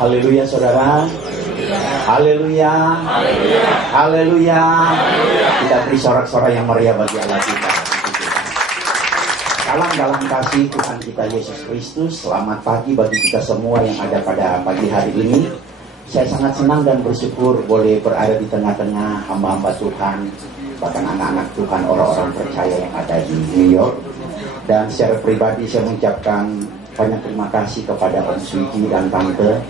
Haleluya saudara. Haleluya. Haleluya. Kita beri sorak-sorak yang meriah bagi Allah kita. Salam dalam kasih Tuhan kita Yesus Kristus. Selamat pagi bagi kita semua yang ada pada pagi hari ini. Saya sangat senang dan bersyukur boleh berada di tengah-tengah hamba-hamba Tuhan, bahkan anak-anak Tuhan, orang-orang percaya yang ada di New York. Dan secara pribadi saya mengucapkan banyak terima kasih kepada Om Suci dan Tante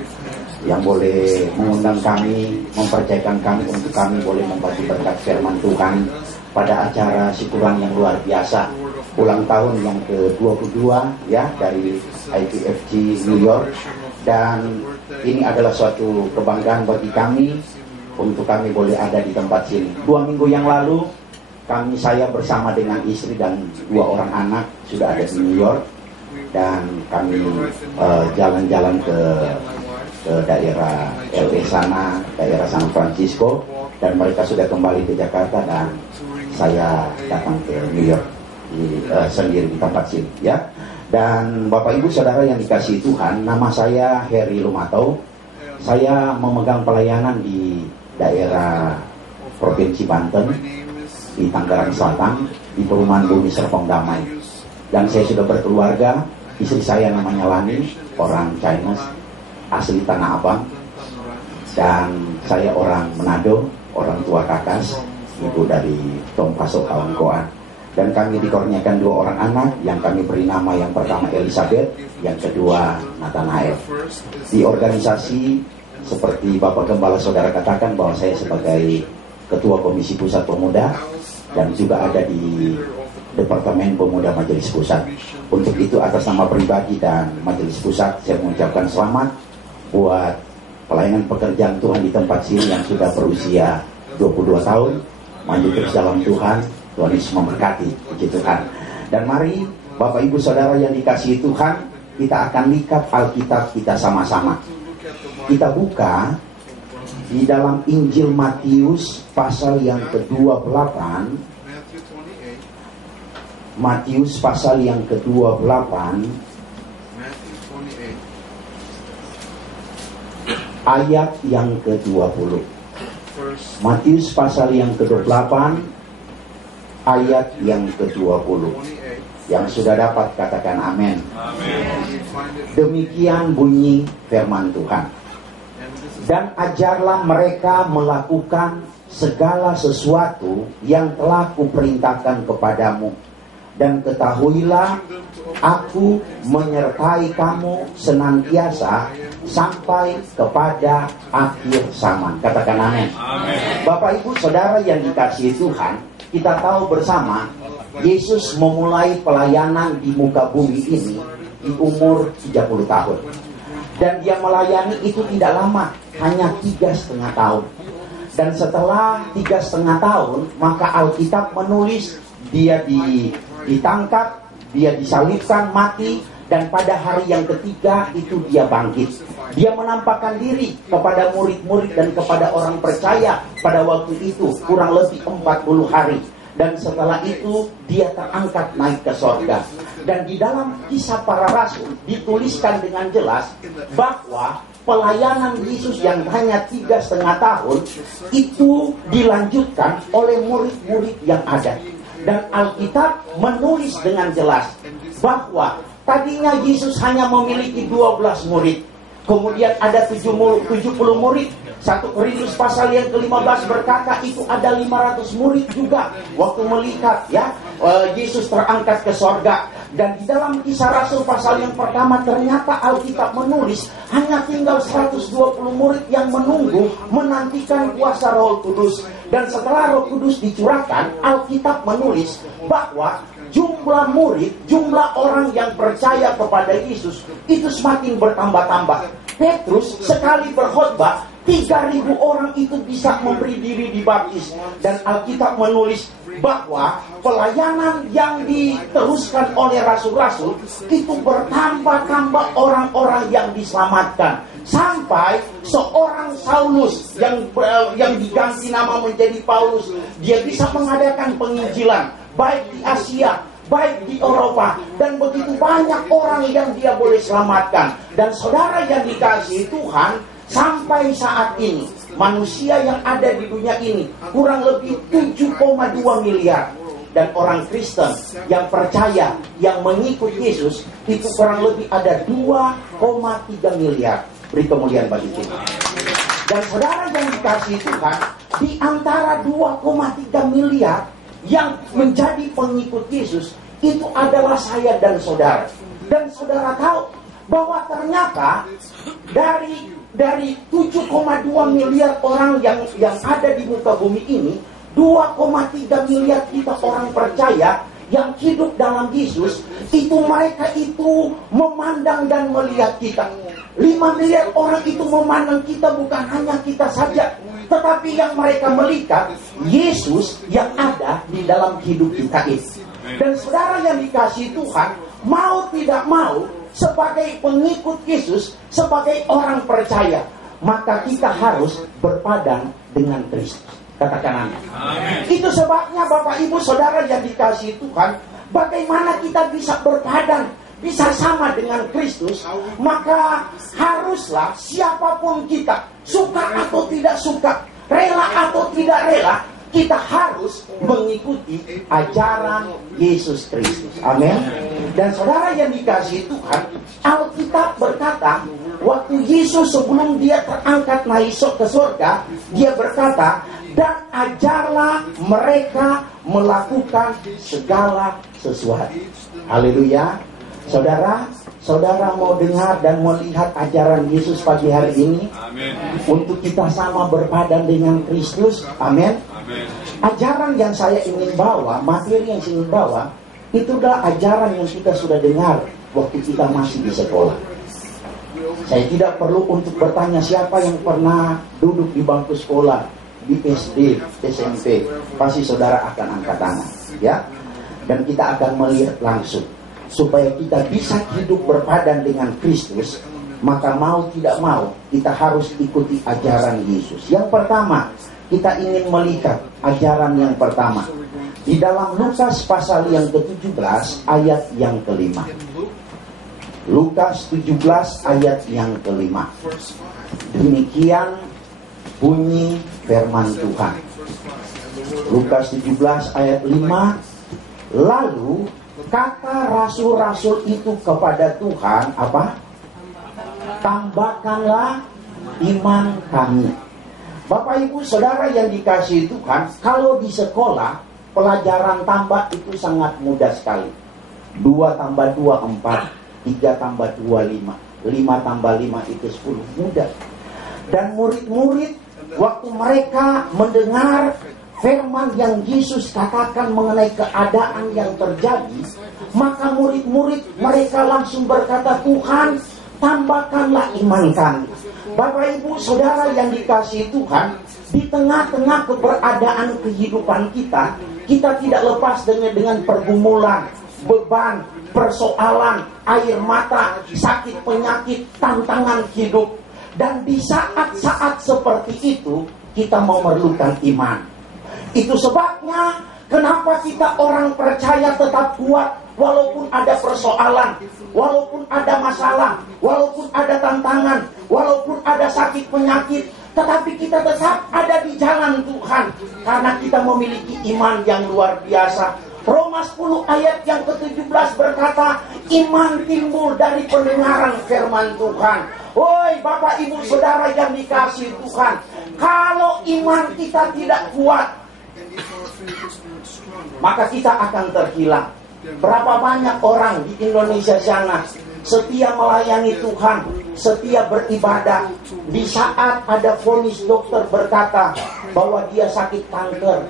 yang boleh mengundang kami, mempercayakan kami untuk kami boleh membagi berkat firman Tuhan pada acara syukuran yang luar biasa, ulang tahun yang ke-22 ya dari IPFG New York. Dan ini adalah suatu kebanggaan bagi kami untuk kami boleh ada di tempat sini. 2 minggu yang lalu saya bersama dengan istri dan 2 orang anak sudah ada di New York, dan kami jalan-jalan ke daerah LA sana, daerah San Francisco, dan mereka sudah kembali ke Jakarta dan saya datang ke New York sendiri di tempat sini ya. Dan Bapak Ibu Saudara yang dikasihi Tuhan, nama saya Heri Lumato. Saya memegang pelayanan di daerah Provinsi Banten, di Tangerang Selatan, di Perumahan Bumi Serpong Damai. Dan saya sudah berkeluarga. Istri saya namanya Lani, orang Chinese, asli Tanah Abang. Dan saya orang Manado, orang tua Kakas, ibu dari Tompaso Kawan-Koan. Dan kami dikurniakan 2 orang anak, yang kami beri nama yang pertama Elizabeth, yang kedua Nathanael. Di organisasi, seperti Bapak Gembala Saudara katakan bahwa saya sebagai Ketua Komisi Pusat Pemuda, dan juga ada di Departemen Pemuda Majelis Pusat. Untuk itu atas nama pribadi dan Majelis Pusat, saya mengucapkan selamat buat pelayanan pekerjaan Tuhan di tempat sini yang sudah berusia 22 tahun. Maju terus dalam Tuhan, Tuhan Yesus memberkati, puji Tuhan. Dan mari Bapak Ibu Saudara yang dikasihi Tuhan, kita akan lihat Alkitab kita sama-sama. Kita buka di dalam Injil Matius pasal yang ke-28. Matius pasal yang ke-28 ayat yang ke-20. Matius pasal yang ke-28 ayat yang ke-20. Yang sudah dapat katakan amin. Demikian bunyi firman Tuhan. Dan ajarlah mereka melakukan segala sesuatu yang telah kuperintahkan kepadamu. Dan ketahuilah, aku menyertai kamu senantiasa sampai kepada akhir zaman. Katakan amin. Bapak Ibu Saudara yang dikasihi Tuhan, kita tahu bersama Yesus memulai pelayanan di muka bumi ini di umur 30 tahun. Dan dia melayani itu tidak lama, hanya 3,5 tahun. Dan setelah 3,5 tahun, maka Alkitab menulis dia ditangkap, dia disalibkan, mati, dan pada hari yang ketiga itu dia bangkit. Dia menampakkan diri kepada murid-murid dan kepada orang percaya pada waktu itu kurang lebih 40 hari. Dan setelah itu dia terangkat naik ke sorga. Dan di dalam Kisah Para Rasul dituliskan dengan jelas bahwa pelayanan Yesus yang hanya 3,5 tahun itu dilanjutkan oleh murid-murid yang ada. Dan Alkitab menulis dengan jelas bahwa tadinya Yesus hanya memiliki 12 murid. Kemudian ada 70 murid. 1 Korintus pasal yang ke-15 berkata itu ada 500 murid juga waktu melihat Yesus terangkat ke sorga. Dan di dalam Kisah Rasul pasal yang pertama ternyata Alkitab menulis hanya tinggal 120 murid yang menunggu menantikan kuasa Roh Kudus. Dan setelah Roh Kudus dicurahkan, Alkitab menulis bahwa jumlah murid, jumlah orang yang percaya kepada Yesus itu semakin bertambah-tambah. Petrus sekali berkhotbah 3.000 orang itu bisa memberi diri dibaptis. Dan Alkitab menulis bahwa pelayanan yang diteruskan oleh rasul-rasul itu bertambah-tambah orang-orang yang diselamatkan. Sampai seorang Saulus yang diganti nama menjadi Paulus, dia bisa mengadakan penginjilan baik di Asia, baik di Eropa, dan begitu banyak orang yang dia boleh selamatkan. Dan saudara yang dikasihi Tuhan, sampai saat ini manusia yang ada di dunia ini kurang lebih 7,2 miliar. Dan orang Kristen yang percaya, yang mengikut Yesus, itu kurang lebih ada 2,3 miliar. Beri kemuliaan bagi Tuhan. Dan saudara yang dikasihi Tuhan, di antara 2,3 miliar yang menjadi pengikut Yesus, itu adalah saya dan saudara. Dan saudara tahu bahwa ternyata dari 7,2 miliar orang yang ada di muka bumi ini, 2,3 miliar kita orang percaya yang hidup dalam Yesus, itu mereka itu memandang dan melihat kita. 5 miliar orang itu memandang kita, bukan hanya kita saja, tetapi yang mereka melihat Yesus yang ada di dalam hidup kita ini. Dan saudara yang dikasihi Tuhan, mau tidak mau, sebagai pengikut Yesus, sebagai orang percaya, maka kita harus berpadan dengan Kristus. Katakan amin. Itu sebabnya Bapak Ibu Saudara yang dikasihi Tuhan, bagaimana kita bisa berpadan, bisa sama dengan Kristus, maka haruslah siapapun kita, suka atau tidak suka, rela atau tidak rela, kita harus mengikuti ajaran Yesus Kristus. Amin. Dan saudara yang dikasihi Tuhan, Alkitab berkata, waktu Yesus sebelum dia terangkat naik ke surga, dia berkata, dan ajarlah mereka melakukan segala sesuatu. Haleluya. Saudara mau dengar dan mau lihat ajaran Yesus pagi hari ini? Amin. Untuk kita sama berpadan dengan Kristus. Amin. Ajaran yang saya ingin bawa, materi yang saya ingin bawa, itu adalah ajaran yang kita sudah dengar waktu kita masih di sekolah. Saya tidak perlu untuk bertanya siapa yang pernah duduk di bangku sekolah, di SD, SMP, pasti saudara akan angkat tangan, ya. Dan kita akan melihat langsung, supaya kita bisa hidup berpadan dengan Kristus, maka mau tidak mau kita harus ikuti ajaran Yesus. Yang pertama, kita ingin melihat ajaran yang pertama di dalam Lukas pasal yang ke-17 ayat yang ke-5. Lukas 17 ayat yang ke-5. Demikian bunyi firman Tuhan. Lukas 17 ayat 5. Lalu kata rasul-rasul itu kepada Tuhan, apa? Tambahkanlah iman kami. Bapak Ibu Saudara yang dikasihi Tuhan, kalau di sekolah pelajaran tambah itu sangat mudah sekali. 2 tambah 2 4, 3 tambah 2 5, 5 tambah 5 itu 10, mudah. Dan murid-murid waktu mereka mendengar firman yang Yesus katakan mengenai keadaan yang terjadi, maka murid-murid mereka langsung berkata, Tuhan, tambahkanlah iman kami. Bapak Ibu Saudara yang dikasihi Tuhan, di tengah-tengah keberadaan kehidupan kita, kita tidak lepas dengan pergumulan, beban, persoalan, air mata, sakit penyakit, tantangan hidup. Dan di saat-saat seperti itu, kita memerlukan iman. Itu sebabnya kenapa kita orang percaya tetap kuat walaupun ada persoalan, walaupun ada masalah, walaupun ada tantangan, walaupun ada sakit penyakit, tetapi kita tetap ada di jalan Tuhan karena kita memiliki iman yang luar biasa. Roma 10 ayat yang ke-17 berkata, iman timbul dari pendengaran firman Tuhan. Woi Bapak Ibu Saudara yang dikasihi Tuhan, kalau iman kita tidak kuat, maka kita akan terhilang. Berapa banyak orang di Indonesia sana setia melayani Tuhan, setia beribadah, di saat ada vonis dokter berkata bahwa dia sakit kanker,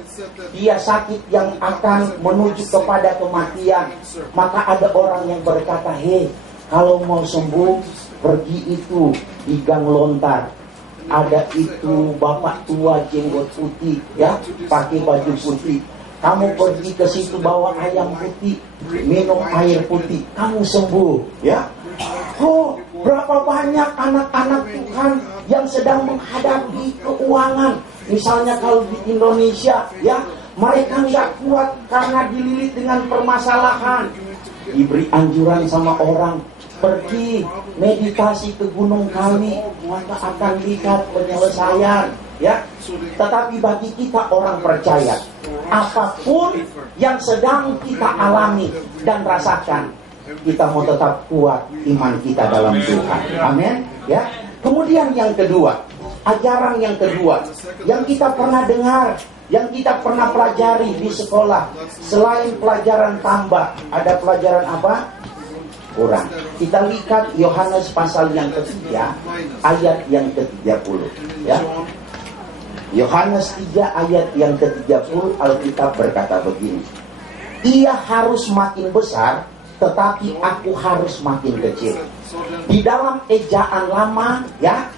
dia sakit yang akan menuju kepada kematian, maka ada orang yang berkata, hei, kalau mau sembuh pergi itu di gang lontar, ada itu bapak tua jenggot putih, ya, pakai baju putih. Kamu pergi ke situ bawa ayam putih, minum air putih, kamu sembuh, ya. Oh, berapa banyak anak-anak Tuhan yang sedang menghadapi keuangan. Misalnya kalau di Indonesia, ya, Mereka nggak kuat karena dililit dengan permasalahan. Diberi anjuran sama orang, pergi meditasi ke gunung kami, maka akan lihat penyelesaian. Ya, tetapi bagi kita orang percaya, apapun yang sedang kita alami dan rasakan, kita mau tetap kuat iman kita dalam Tuhan. Amin. Ya. Kemudian yang kedua, ajaran yang kedua yang kita pernah dengar, yang kita pernah pelajari di sekolah, selain pelajaran tambah, ada pelajaran apa? Kurang. Kita lihat Yohanes pasal yang ketiga, ayat yang ke-30. Ya. Yohanes 3 ayat yang ke-30, Alkitab berkata begini, ia harus makin besar, tetapi aku harus makin kecil. Di dalam ejaan lama, ya,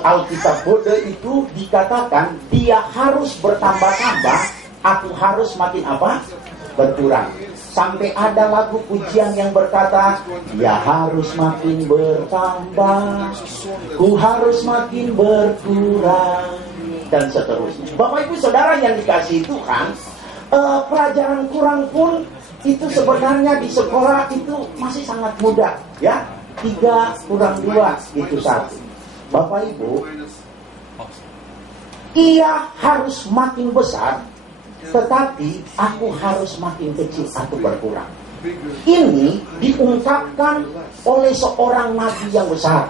Alkitab Bode itu dikatakan dia harus bertambah-tambah, aku harus makin apa? Berkurang. Sampai ada lagu pujian yang berkata, dia harus makin bertambah, ku harus makin berkurang, dan seterusnya. Bapak Ibu Saudara yang dikasihi Tuhan, pelajaran kurang pun itu sebenarnya di sekolah itu masih sangat mudah, ya. 3 kurang 2 itu 1. Bapak Ibu, ia harus makin besar, tetapi aku harus makin kecil atau berkurang. Ini diungkapkan oleh seorang nabi yang besar,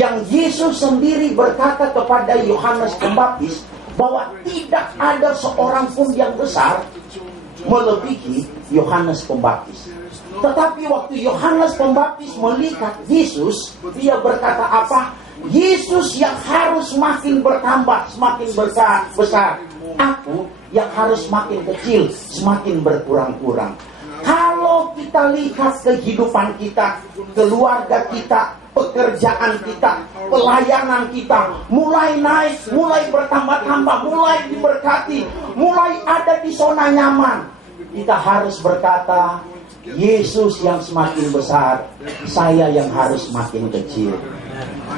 yang Yesus sendiri berkata kepada Yohanes Pembaptis bahwa tidak ada seorang pun yang besar melebihi Yohanes Pembaptis. Tetapi waktu Yohanes Pembaptis melihat Yesus, dia berkata apa? Yesus yang harus makin bertambah, semakin besar. Aku yang harus makin kecil, semakin berkurang-kurang. Kalau kita lihat kehidupan kita, keluarga kita, pekerjaan kita, pelayanan kita, mulai naik, mulai bertambah-tambah, mulai diberkati, mulai ada di zona nyaman, kita harus berkata, Yesus yang semakin besar, saya yang harus makin kecil.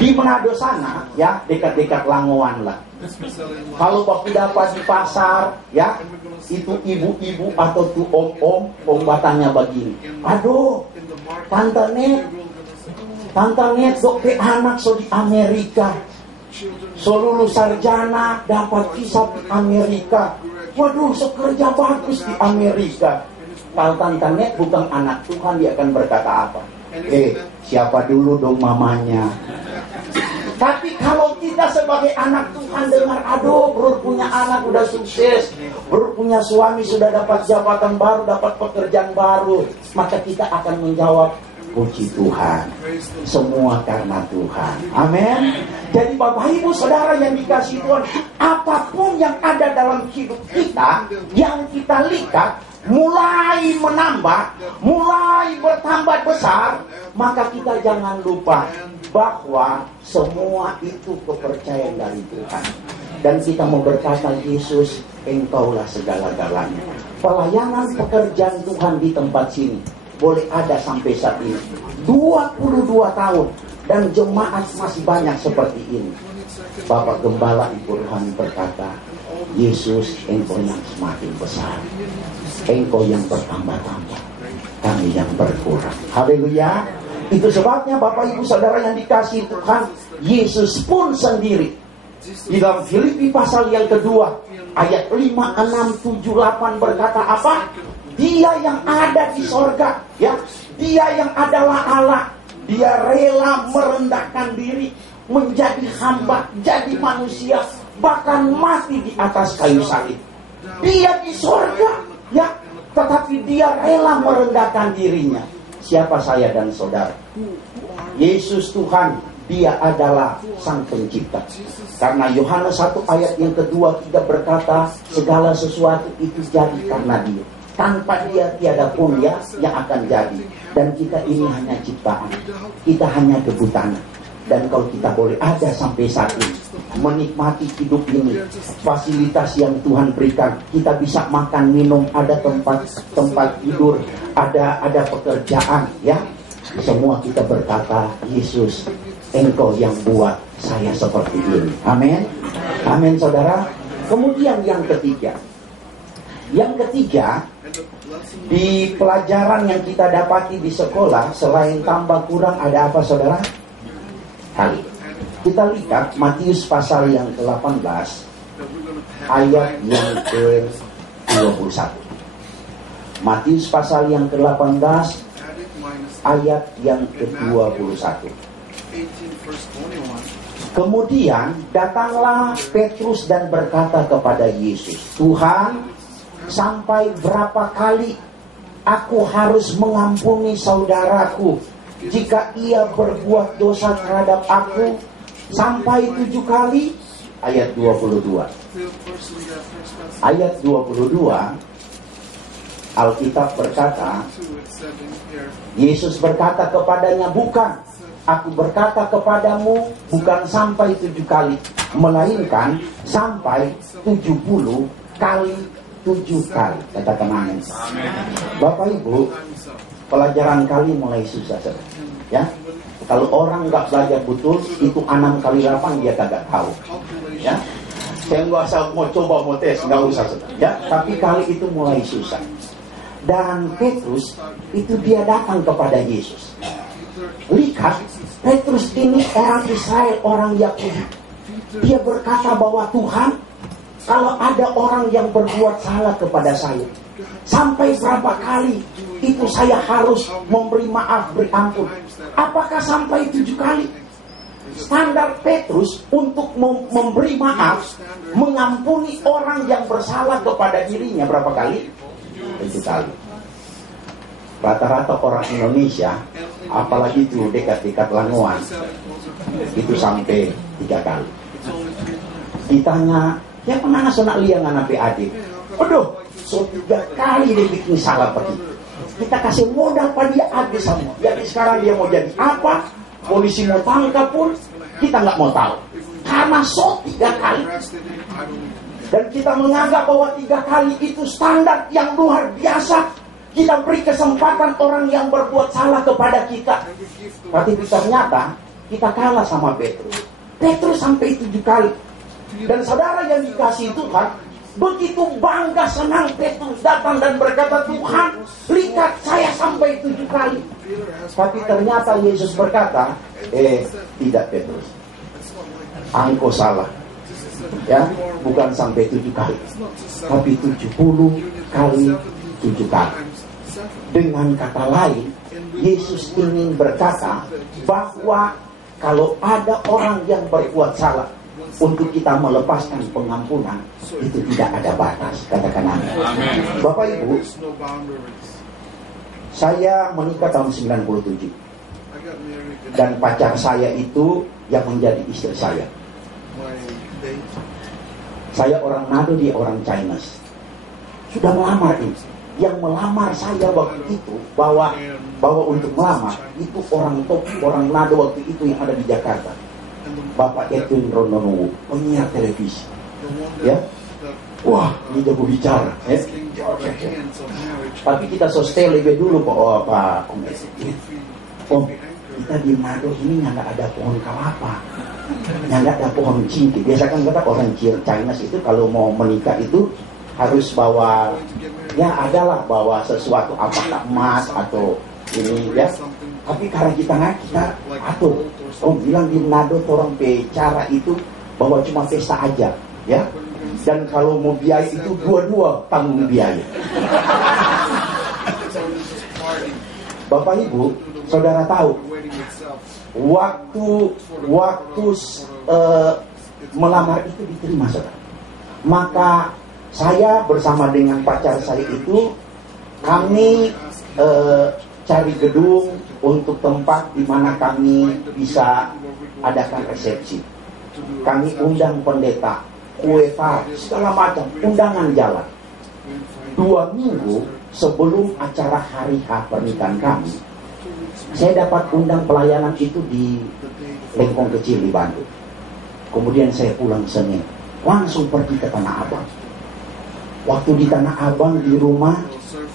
Di Manado sana, ya, dekat-dekat Langowan lah. Kalau Bapak dapat di pasar, ya, itu ibu-ibu atau tuh om-om, bertanya begini, aduh, Tante Net dokter anak so di Amerika, so lulus sarjana, dapat kisah di Amerika, waduh, so kerja bagus di Amerika. Kalau Tante Net bukan anak Tuhan, dia akan berkata apa? Siapa dulu dong mamanya? Tapi kalau kita sebagai anak Tuhan dengar, aduh, Bro punya anak udah sukses, Bro punya suami sudah dapat jabatan baru, dapat pekerjaan baru, maka kita akan menjawab, puji Tuhan, semua karena Tuhan. Amin. Jadi Bapak Ibu Saudara yang dikasihi Tuhan, apapun yang ada dalam hidup kita, yang kita lihat mulai menambah, mulai bertambah besar, maka kita jangan lupa bahwa semua itu kepercayaan dari Tuhan. Dan kita mau berkata, Yesus, Engkaulah segala-galanya. Pelayanan pekerjaan Tuhan di tempat sini boleh ada sampai saat ini 22 tahun, dan jemaat masih banyak seperti ini. Bapak Gembala Ibu Rohani berkata, Yesus, Engkau yang semakin besar, Engkau yang bertambah-tambah, kami yang berkurang. Haleluya. Itu sebabnya Bapak Ibu Saudara yang dikasihi Tuhan, Yesus pun sendiri di dalam Filipi pasal yang kedua ayat 5, 6, 7, 8 berkata apa? Dia yang ada di sorga, ya, dia yang adalah Allah, dia rela merendahkan diri, menjadi hamba, jadi manusia, bahkan mati di atas kayu salib. Dia di sorga, ya, tetapi dia rela merendahkan dirinya. Siapa saya dan saudara? Yesus Tuhan, dia adalah sang pencipta. Karena Yohanes 1 ayat yang kedua, 3 berkata, segala sesuatu itu jadi karena dia. Tanpa dia tiada pun ya yang akan jadi. Dan kita ini hanya ciptaan, kita hanya debu tanah. Dan kalau kita boleh ada sampai saat ini, menikmati hidup ini, fasilitas yang Tuhan berikan, kita bisa makan, minum, ada tempat tidur, ada pekerjaan, ya. Semua kita berkata, Yesus, Engkau yang buat saya seperti ini. Amin. Amin, saudara. Kemudian yang ketiga, Yang ketiga, di pelajaran yang kita dapati di sekolah, selain tambah kurang ada apa saudara? Kali. Kita lihat Matius pasal yang ke-18 ayat yang ke-21. Matius pasal yang ke-18 ayat yang ke-21. Kemudian datanglah Petrus dan berkata kepada Yesus, Tuhan, sampai berapa kali aku harus mengampuni saudaraku jika ia berbuat dosa terhadap aku? Sampai 7 kali? Ayat 22. Ayat 22 Alkitab berkata, Yesus berkata kepadanya, bukan, aku berkata kepadamu, bukan sampai 7 kali, melainkan sampai 70 kali 7 kali. Katakan amin. Bapak Ibu, pelajaran kali mulai susah, ya. Kalau orang nggak belajar betul, itu 6 kali 8 dia kagak tahu, ya. Saya nggak usah mau coba mau tes, nggak usah, ya. Tapi kali itu mulai susah. Dan Petrus itu dia datang kepada Yesus. Lihat, Petrus ini orang Israel, orang Yahudi. Dia berkata bahwa Tuhan, kalau ada orang yang berbuat salah kepada saya, sampai berapa kali itu saya harus memberi maaf, beri ampun? Apakah sampai 7 kali? Standar Petrus untuk memberi maaf, mengampuni orang yang bersalah kepada dirinya berapa kali? 7 kali. Rata-rata orang Indonesia, apalagi itu dekat-dekat Langoan, itu sampai 3 kali. Ditanya, ya pernah nak liang anak adik? Aduh, so 3 kali dia bikin salah pergi. Kita kasih modal pada dia habis semua. Jadi sekarang dia mau jadi apa? Polisi mau tangkap pun kita nggak mau tahu. Karena so 3 kali. Dan kita menganggap bahwa 3 kali itu standar yang luar biasa. Kita beri kesempatan orang yang berbuat salah kepada kita. Tapi ternyata kita kalah sama Petrus. Petrus sampai 7 kali. Dan saudara yang dikasihi Tuhan, begitu bangga senang Petrus datang dan berkata, Tuhan, lihat saya sampai 7 kali. Tapi ternyata Yesus berkata, tidak Petrus, engkau salah. Ya, bukan sampai 7 kali, tapi 70 kali 7 kali. Dengan kata lain, Yesus ingin berkata bahwa kalau ada orang yang berbuat salah, untuk kita melepaskan pengampunan itu tidak ada batas. Katakan amin. Bapak Ibu, saya menikah tahun 97 dan pacar saya itu yang menjadi istri saya. Saya orang Nado, dia orang Chinese. Sudah melamar ini. Yang melamar saya waktu itu bahwa untuk melamar itu orang top, orang Nado waktu itu yang ada di Jakarta. Bapak Edwin Rondonowo, penyiar televisi, ya, wah, ini jago bicara, ya. Tapi kita sostel lebih dulu, Pak Om, kita di Manado ini nggak ada pohon kelapa, nggak ada pohon cingkih. Biasa kan kata orang Chinese itu kalau mau menikah itu harus bawa, ya adalah bawa sesuatu, apakah emas atau ini, ya. Tapi karena kita atur. Om bilang di Manado orang bicara itu bahwa cuma pesta aja, ya. Dan kalau mau biaya itu dua-dua tanggung biaya. Bapak Ibu, saudara tahu, waktu melamar itu diterima, saudara. Maka saya bersama dengan pacar saya itu kami cari gedung untuk tempat di mana kami bisa adakan resepsi. Kami undang pendeta, kue tar, segala macam, undangan jalan. 2 minggu sebelum acara hari H pernikahan kami, saya dapat undang pelayanan itu di Lengkong Kecil di Bandung. Kemudian saya pulang Senin, langsung pergi ke Tanah Abang. Waktu di Tanah Abang di rumah,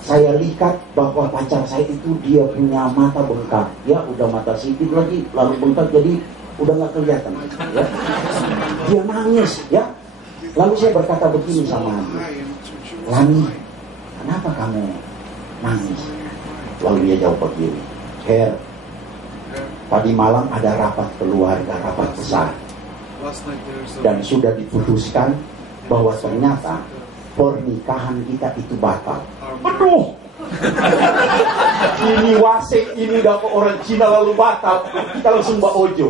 saya lihat bahwa pacar saya itu dia punya mata bengkak, ya udah mata sipit lagi, lalu bengkak jadi udah nggak kelihatan, ya. Dia nangis, ya. Lalu saya berkata begini sama dia, Lani, kenapa kamu nangis? Lalu dia jawab begini, Her, tadi malam ada rapat keluarga, rapat besar, dan sudah diputuskan bahwa ternyata pernikahan kita itu batal. Aduh, ini wasik, ini udah orang Cina lalu batal, kita langsung Mbak Ojo.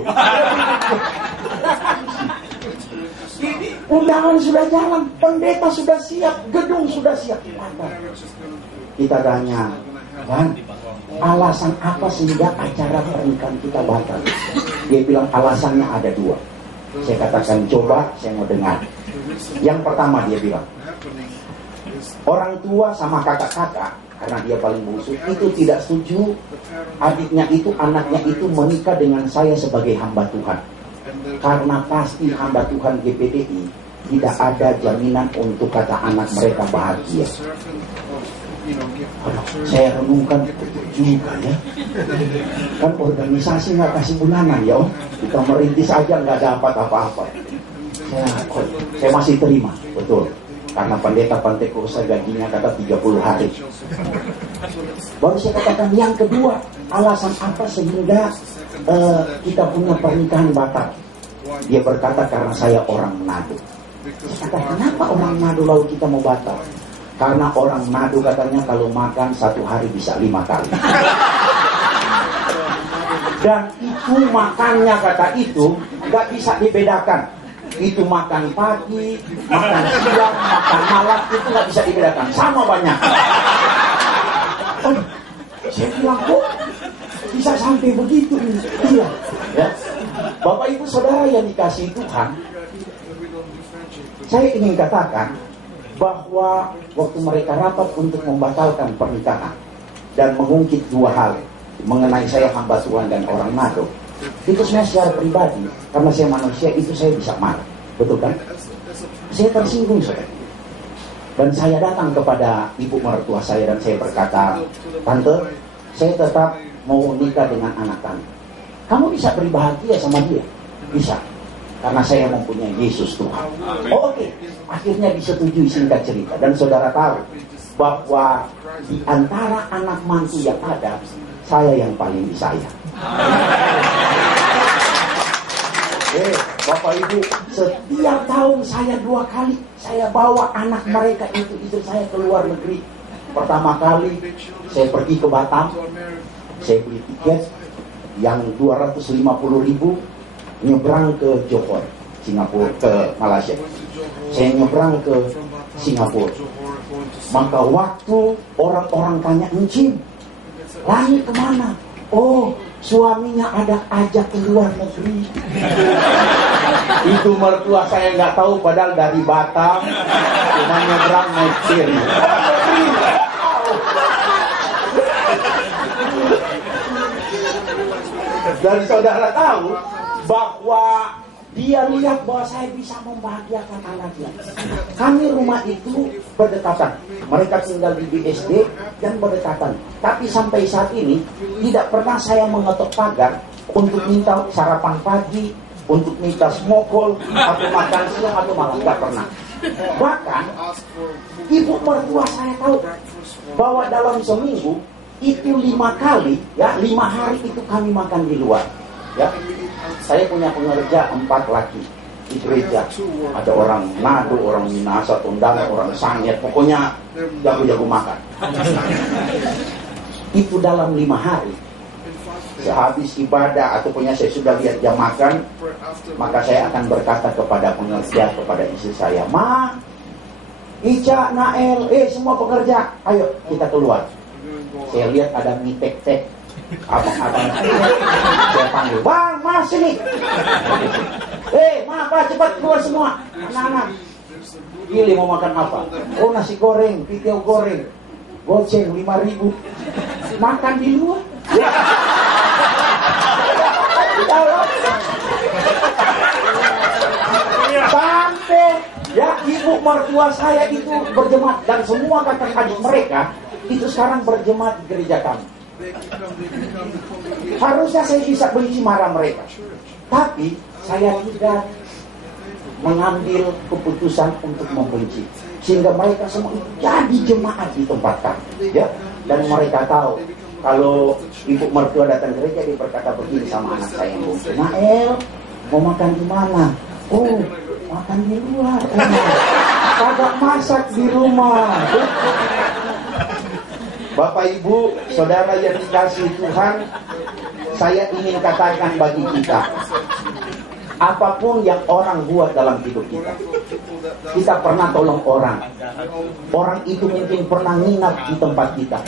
Undangan sudah jalan, pendeta sudah siap, gedung sudah siap. Kita tanya, kan, alasan apa sehingga acara pernikahan kita batal? Dia bilang alasannya ada dua. Saya katakan, coba saya mau dengar. Yang pertama dia bilang, orang tua sama kakak-kakak, karena dia paling bungsu, itu tidak setuju adiknya itu, anaknya itu menikah dengan saya sebagai hamba Tuhan. Karena pasti hamba Tuhan GPDI tidak ada jaminan untuk kata anak mereka bahagia. Saya renungkan, betul juga ya. Kan organisasi nggak kasih bulanan ya, kita merintis aja nggak dapat apa-apa. Saya masih terima, betul. Karena pendeta Pantekosta gajinya kata 30 hari. Baru saya katakan yang kedua, alasan apa sehingga kita punya pernikahan batal? Dia berkata karena saya orang Manado. Saya kata kenapa orang Manado lalu kita mau batal? Karena orang Manado katanya kalau makan satu hari bisa 5 kali. Dan itu makannya kata itu nggak bisa dibedakan. Itu makan pagi, makan siang, makan malam, itu nggak bisa dibedakan, sama banyak. Oh, saya bilang kok bisa sampai begitu? Iya, ya. Bapak Ibu Saudara yang dikasihi Tuhan, saya ingin katakan bahwa waktu mereka rapat untuk membatalkan pernikahan dan mengungkit dua hal mengenai saya hamba Tuhan dan orang Manado, itu sebenarnya secara pribadi, karena saya manusia, itu saya bisa marah, betul kan? Saya tersinggung, saudara. Dan saya datang kepada ibu mertua saya dan saya berkata, Tante, saya tetap mau nikah dengan anak kamu. Kamu bisa beri bahagia sama dia? Bisa. Karena saya mempunyai Yesus Tuhan. Oh, oke. Akhirnya disetujui, singkat cerita. Dan saudara tahu bahwa di antara anak mantu yang ada, saya yang paling disayang. Bapak Ibu, setiap tahun saya 2 kali saya bawa anak mereka itu saya ke luar negeri. Pertama kali saya pergi ke Batam, saya beli tiket yang 250.000 nyebrang ke Johor, Singapura, ke Malaysia. Saya nyebrang ke Singapura. Maka waktu orang-orang tanya, Encim, lari kemana? Oh, suaminya ada ajak ke luar negeri. Itu mertua saya nggak tahu, padahal dari Batam cuma nyebrang naik ferry. Dan saudara tahu bahwa dia lihat bahwa saya bisa membahagiakan anaknya. Kami rumah itu berdekatan. Mereka tinggal di BSD dan berdekatan. Tapi sampai saat ini tidak pernah saya mengetok pagar untuk minta sarapan pagi, untuk minta smokol, atau makan siang atau malam. Tidak pernah. Bahkan ibu mertua saya tahu bahwa dalam seminggu itu 5 kali, ya 5 hari itu kami makan di luar. Ya, saya punya pengerja 4 laki di gereja. Ada orang Manado, orang Minahasa, Tondano, orang Sangir, pokoknya jago-jago makan. Itu dalam 5 hari. Sehabis ibadah atau punya saya sudah lihat jam makan, maka saya akan berkata kepada pengerja, kepada istri saya, Ma, Ica, Nael, semua pekerja, ayo kita keluar. Saya lihat ada mie tek-tek, abang-abang, saya panggil, Bang, Mas sini. Ma, Pak, cepat keluar semua, anak-anak. Pilih mau makan apa? Oh, nasi goreng, pitiu goreng, goceng 5.000. Makan di luar. Sampai ya ibu mertua saya itu berjemaat dan semua kakak adik mereka itu sekarang berjemaat di gereja kami. Harusnya saya bisa benci marah mereka, tapi saya tidak mengambil keputusan untuk membenci. sehingga mereka semua jadi jemaat di tempat kami, ya. Dan mereka tahu kalau ibu mertua datang gereja, dia berkata begini sama anak saya yang bungsu, Nael, mau makan di mana? Oh, makan di luar. Kagak masak di rumah. Bapak Ibu, saudara yang dikasihi Tuhan, saya ingin katakan bagi kita, apapun yang orang buat dalam hidup kita pernah tolong orang. Orang itu mungkin pernah nginap di tempat kita.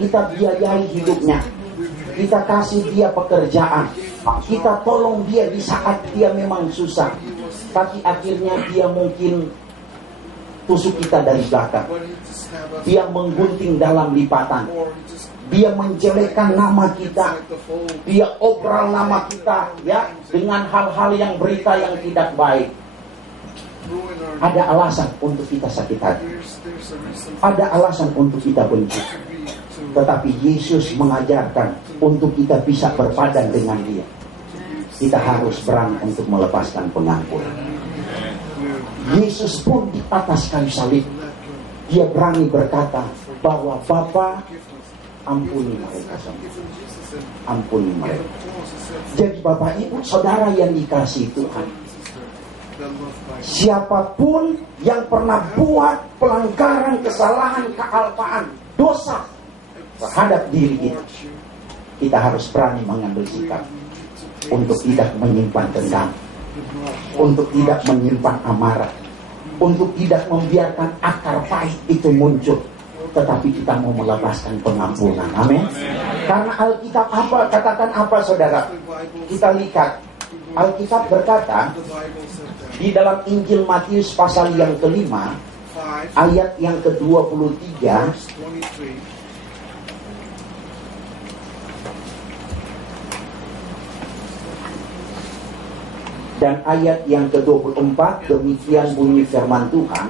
Kita biayai hidupnya. Kita kasih dia pekerjaan. Kita tolong dia di saat dia memang susah. Tapi akhirnya dia mungkin tusuk kita dari belakang. Dia menggunting dalam lipatan. Dia menjelekkan nama kita. Dia obral nama kita, ya, dengan hal-hal yang berita yang tidak baik. Ada alasan untuk kita sakit hati. Ada alasan untuk kita benci. Tetapi Yesus mengajarkan untuk kita bisa berpadan dengan Dia. Kita harus berani untuk melepaskan pengampunan. Yesus pun di atas kayu salib, Dia berani berkata bahwa Bapa, ampuni mereka semua. Ampuni mereka. Jadi Bapak Ibu Saudara yang dikasihi Tuhan, siapapun yang pernah buat pelanggaran, kesalahan, kealpaan, dosa terhadap diri kita, kita harus berani mengambil sikap untuk tidak menyimpan dendam, untuk tidak menyimpan amarah, untuk tidak membiarkan akar pahit itu muncul, tetapi kita mau melepaskan pengampunan. Amin. Karena Alkitab apa? Katakan apa saudara? Kita lihat Alkitab berkata di dalam Injil Matius pasal yang kelima, ayat yang ke-23, dan ayat yang ke-24, demikian bunyi firman Tuhan.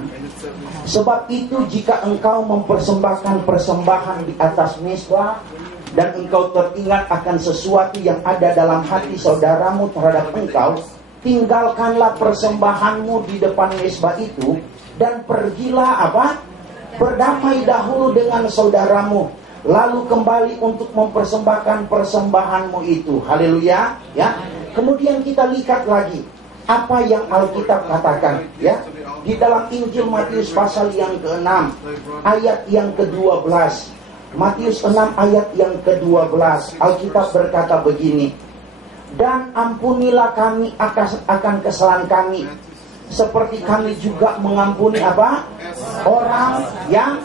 Sebab itu jika engkau mempersembahkan persembahan di atas mezbah, dan engkau teringat akan sesuatu yang ada dalam hati saudaramu terhadap engkau, tinggalkanlah persembahanmu di depan mezbah itu, dan pergilah apa? Berdamai dahulu dengan saudaramu, lalu kembali untuk mempersembahkan persembahanmu itu. Haleluya, ya. Kemudian kita lihat lagi apa yang Alkitab katakan, ya, di dalam Injil Matius pasal yang ke-6 ayat yang ke-12. Matius 6 ayat yang ke-12, Alkitab berkata begini, dan ampunilah kami akan kesalahan kami, seperti kami juga mengampuni apa? Orang yang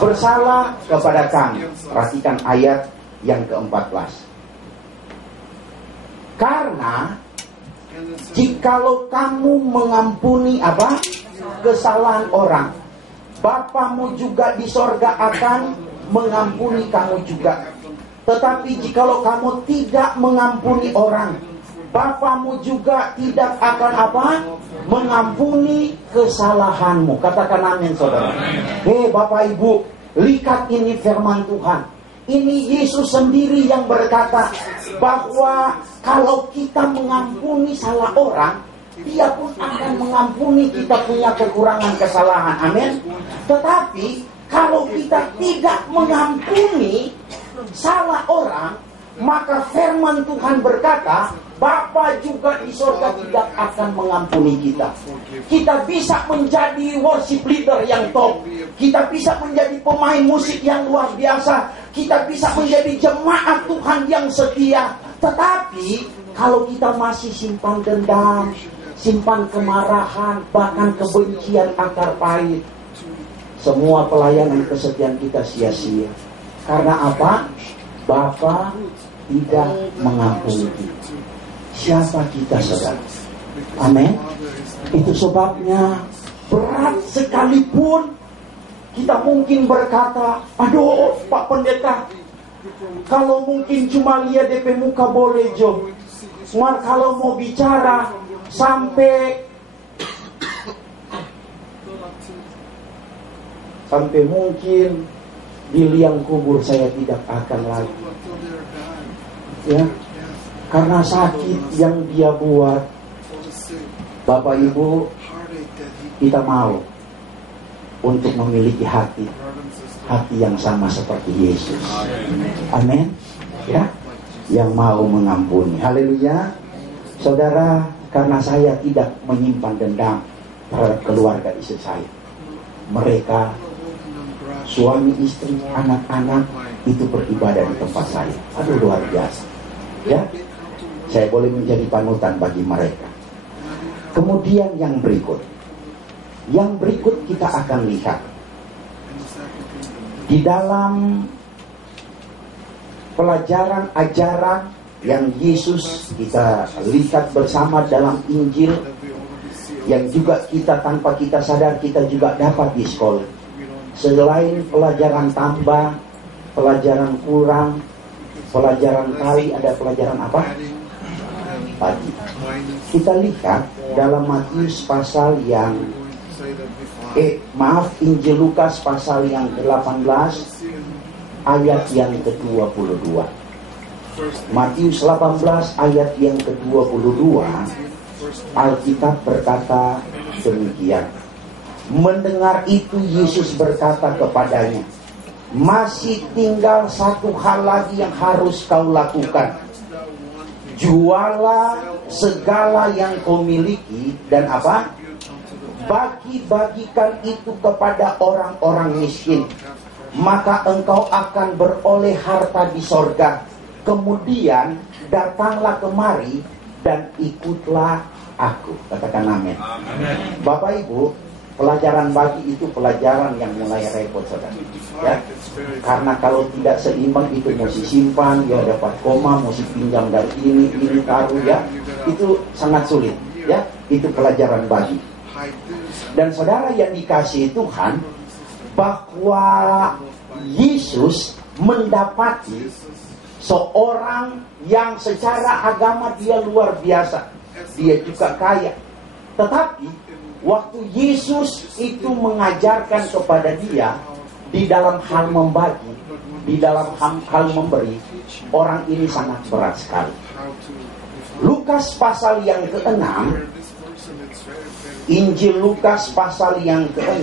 bersalah kepada kami. Perhatikan ayat yang ke-14. Karena jikalau kamu mengampuni apa? Kesalahan orang, Bapamu juga di sorga akan mengampuni kamu juga. Tetapi jikalau kamu tidak mengampuni orang, Bapamu juga tidak akan apa? Mengampuni kesalahanmu. Katakan amin saudara. Hei Bapak Ibu, lihat ini firman Tuhan. Ini Yesus sendiri yang berkata bahwa kalau kita mengampuni salah orang, Dia pun akan mengampuni kita punya kekurangan kesalahan. Amin. Tetapi kalau kita tidak mengampuni salah orang, maka firman Tuhan berkata Bapa juga di surga tidak akan mengampuni kita. Kita bisa menjadi worship leader yang top, kita bisa menjadi pemain musik yang luar biasa, kita bisa menjadi jemaat Tuhan yang setia. Tetapi kalau kita masih simpan dendam, simpan kemarahan, bahkan kebencian akar pahit, semua pelayanan kesetiaan kita sia-sia. Karena apa? Bapa tidak mengampuni kita. Siapa kita saudara? Amin. Itu sebabnya berat sekalipun kita mungkin berkata, aduh Pak Pendeta, kalau mungkin cuma lihat DP muka boleh Jo, cuma kalau mau bicara sampai mungkin di liang kubur saya tidak akan lagi, ya, karena sakit yang dia buat. Bapak Ibu, kita mau untuk memiliki hati yang sama seperti Yesus. Amin. Ya, yang mau mengampuni. Haleluya. Saudara, karena saya tidak menyimpan dendam terhadap keluarga istri saya. Mereka, suami istri, anak-anak itu beribadah di tempat saya. Aduh, luar biasa. Ya, saya boleh menjadi panutan bagi mereka. Kemudian yang berikut kita akan lihat di dalam pelajaran ajaran yang Yesus kita lihat bersama dalam Injil, yang juga kita tanpa kita sadar kita juga dapat di sekolah. Selain pelajaran tambah, pelajaran kurang, pelajaran kali, ada pelajaran apa? Pagi. Kita lihat dalam Matius pasal yang Injil Lukas pasal yang 18 ayat yang ke-22. Matius 18 ayat yang ke-22, Alkitab berkata demikian. Mendengar itu Yesus berkata kepadanya, masih tinggal satu hal lagi yang harus kau lakukan. Jualah segala yang kau miliki dan apa? Bagi-bagikan itu kepada orang-orang miskin. Maka engkau akan beroleh harta di sorga. Kemudian datanglah kemari dan ikutlah aku. Katakan amin. Bapak Ibu, pelajaran bagi itu pelajaran yang mulai repot, saudara. Ya, karena kalau tidak seimbang itu mesti simpan, ya dapat koma, mesti pinjam dari ini taruh, ya itu sangat sulit. Ya, itu pelajaran bagi. Dan saudara yang dikasihi Tuhan, bahwa Yesus mendapati seorang yang secara agama dia luar biasa, dia juga kaya, tetapi waktu Yesus itu mengajarkan kepada dia di dalam hal membagi, di dalam hal memberi, orang ini sangat berat sekali. Lukas pasal yang ke-6, Injil Lukas pasal yang ke-6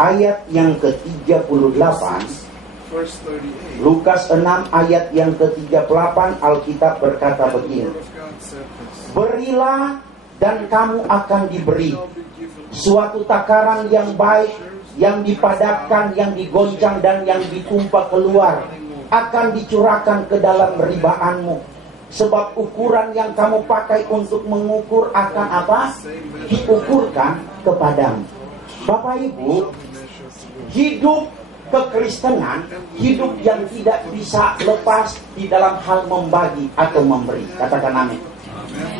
ayat yang ke-38. Lukas 6 ayat yang ke-38, Alkitab berkata begini. Berilah dan kamu akan diberi. Suatu takaran yang baik, yang dipadatkan, yang digoncang dan yang ditumpah keluar, akan dicurahkan ke dalam ribaanmu. Sebab ukuran yang kamu pakai untuk mengukur akan apa? Diukurkan kepadamu. Bapak Ibu, hidup kekristenan, hidup yang tidak bisa lepas di dalam hal membagi atau memberi. Katakan amin.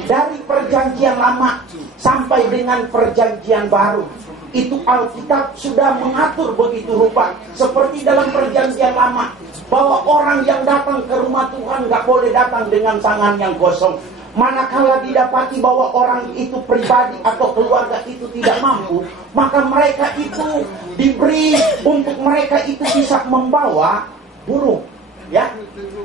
Dari perjanjian lama sampai dengan perjanjian baru, itu Alkitab sudah mengatur begitu rupa. Seperti dalam perjanjian lama, bahwa orang yang datang ke rumah Tuhan gak boleh datang dengan tangan yang kosong. Manakala didapati bahwa orang itu pribadi atau keluarga itu tidak mampu, maka mereka itu diberi untuk mereka itu bisa membawa burung. Ya,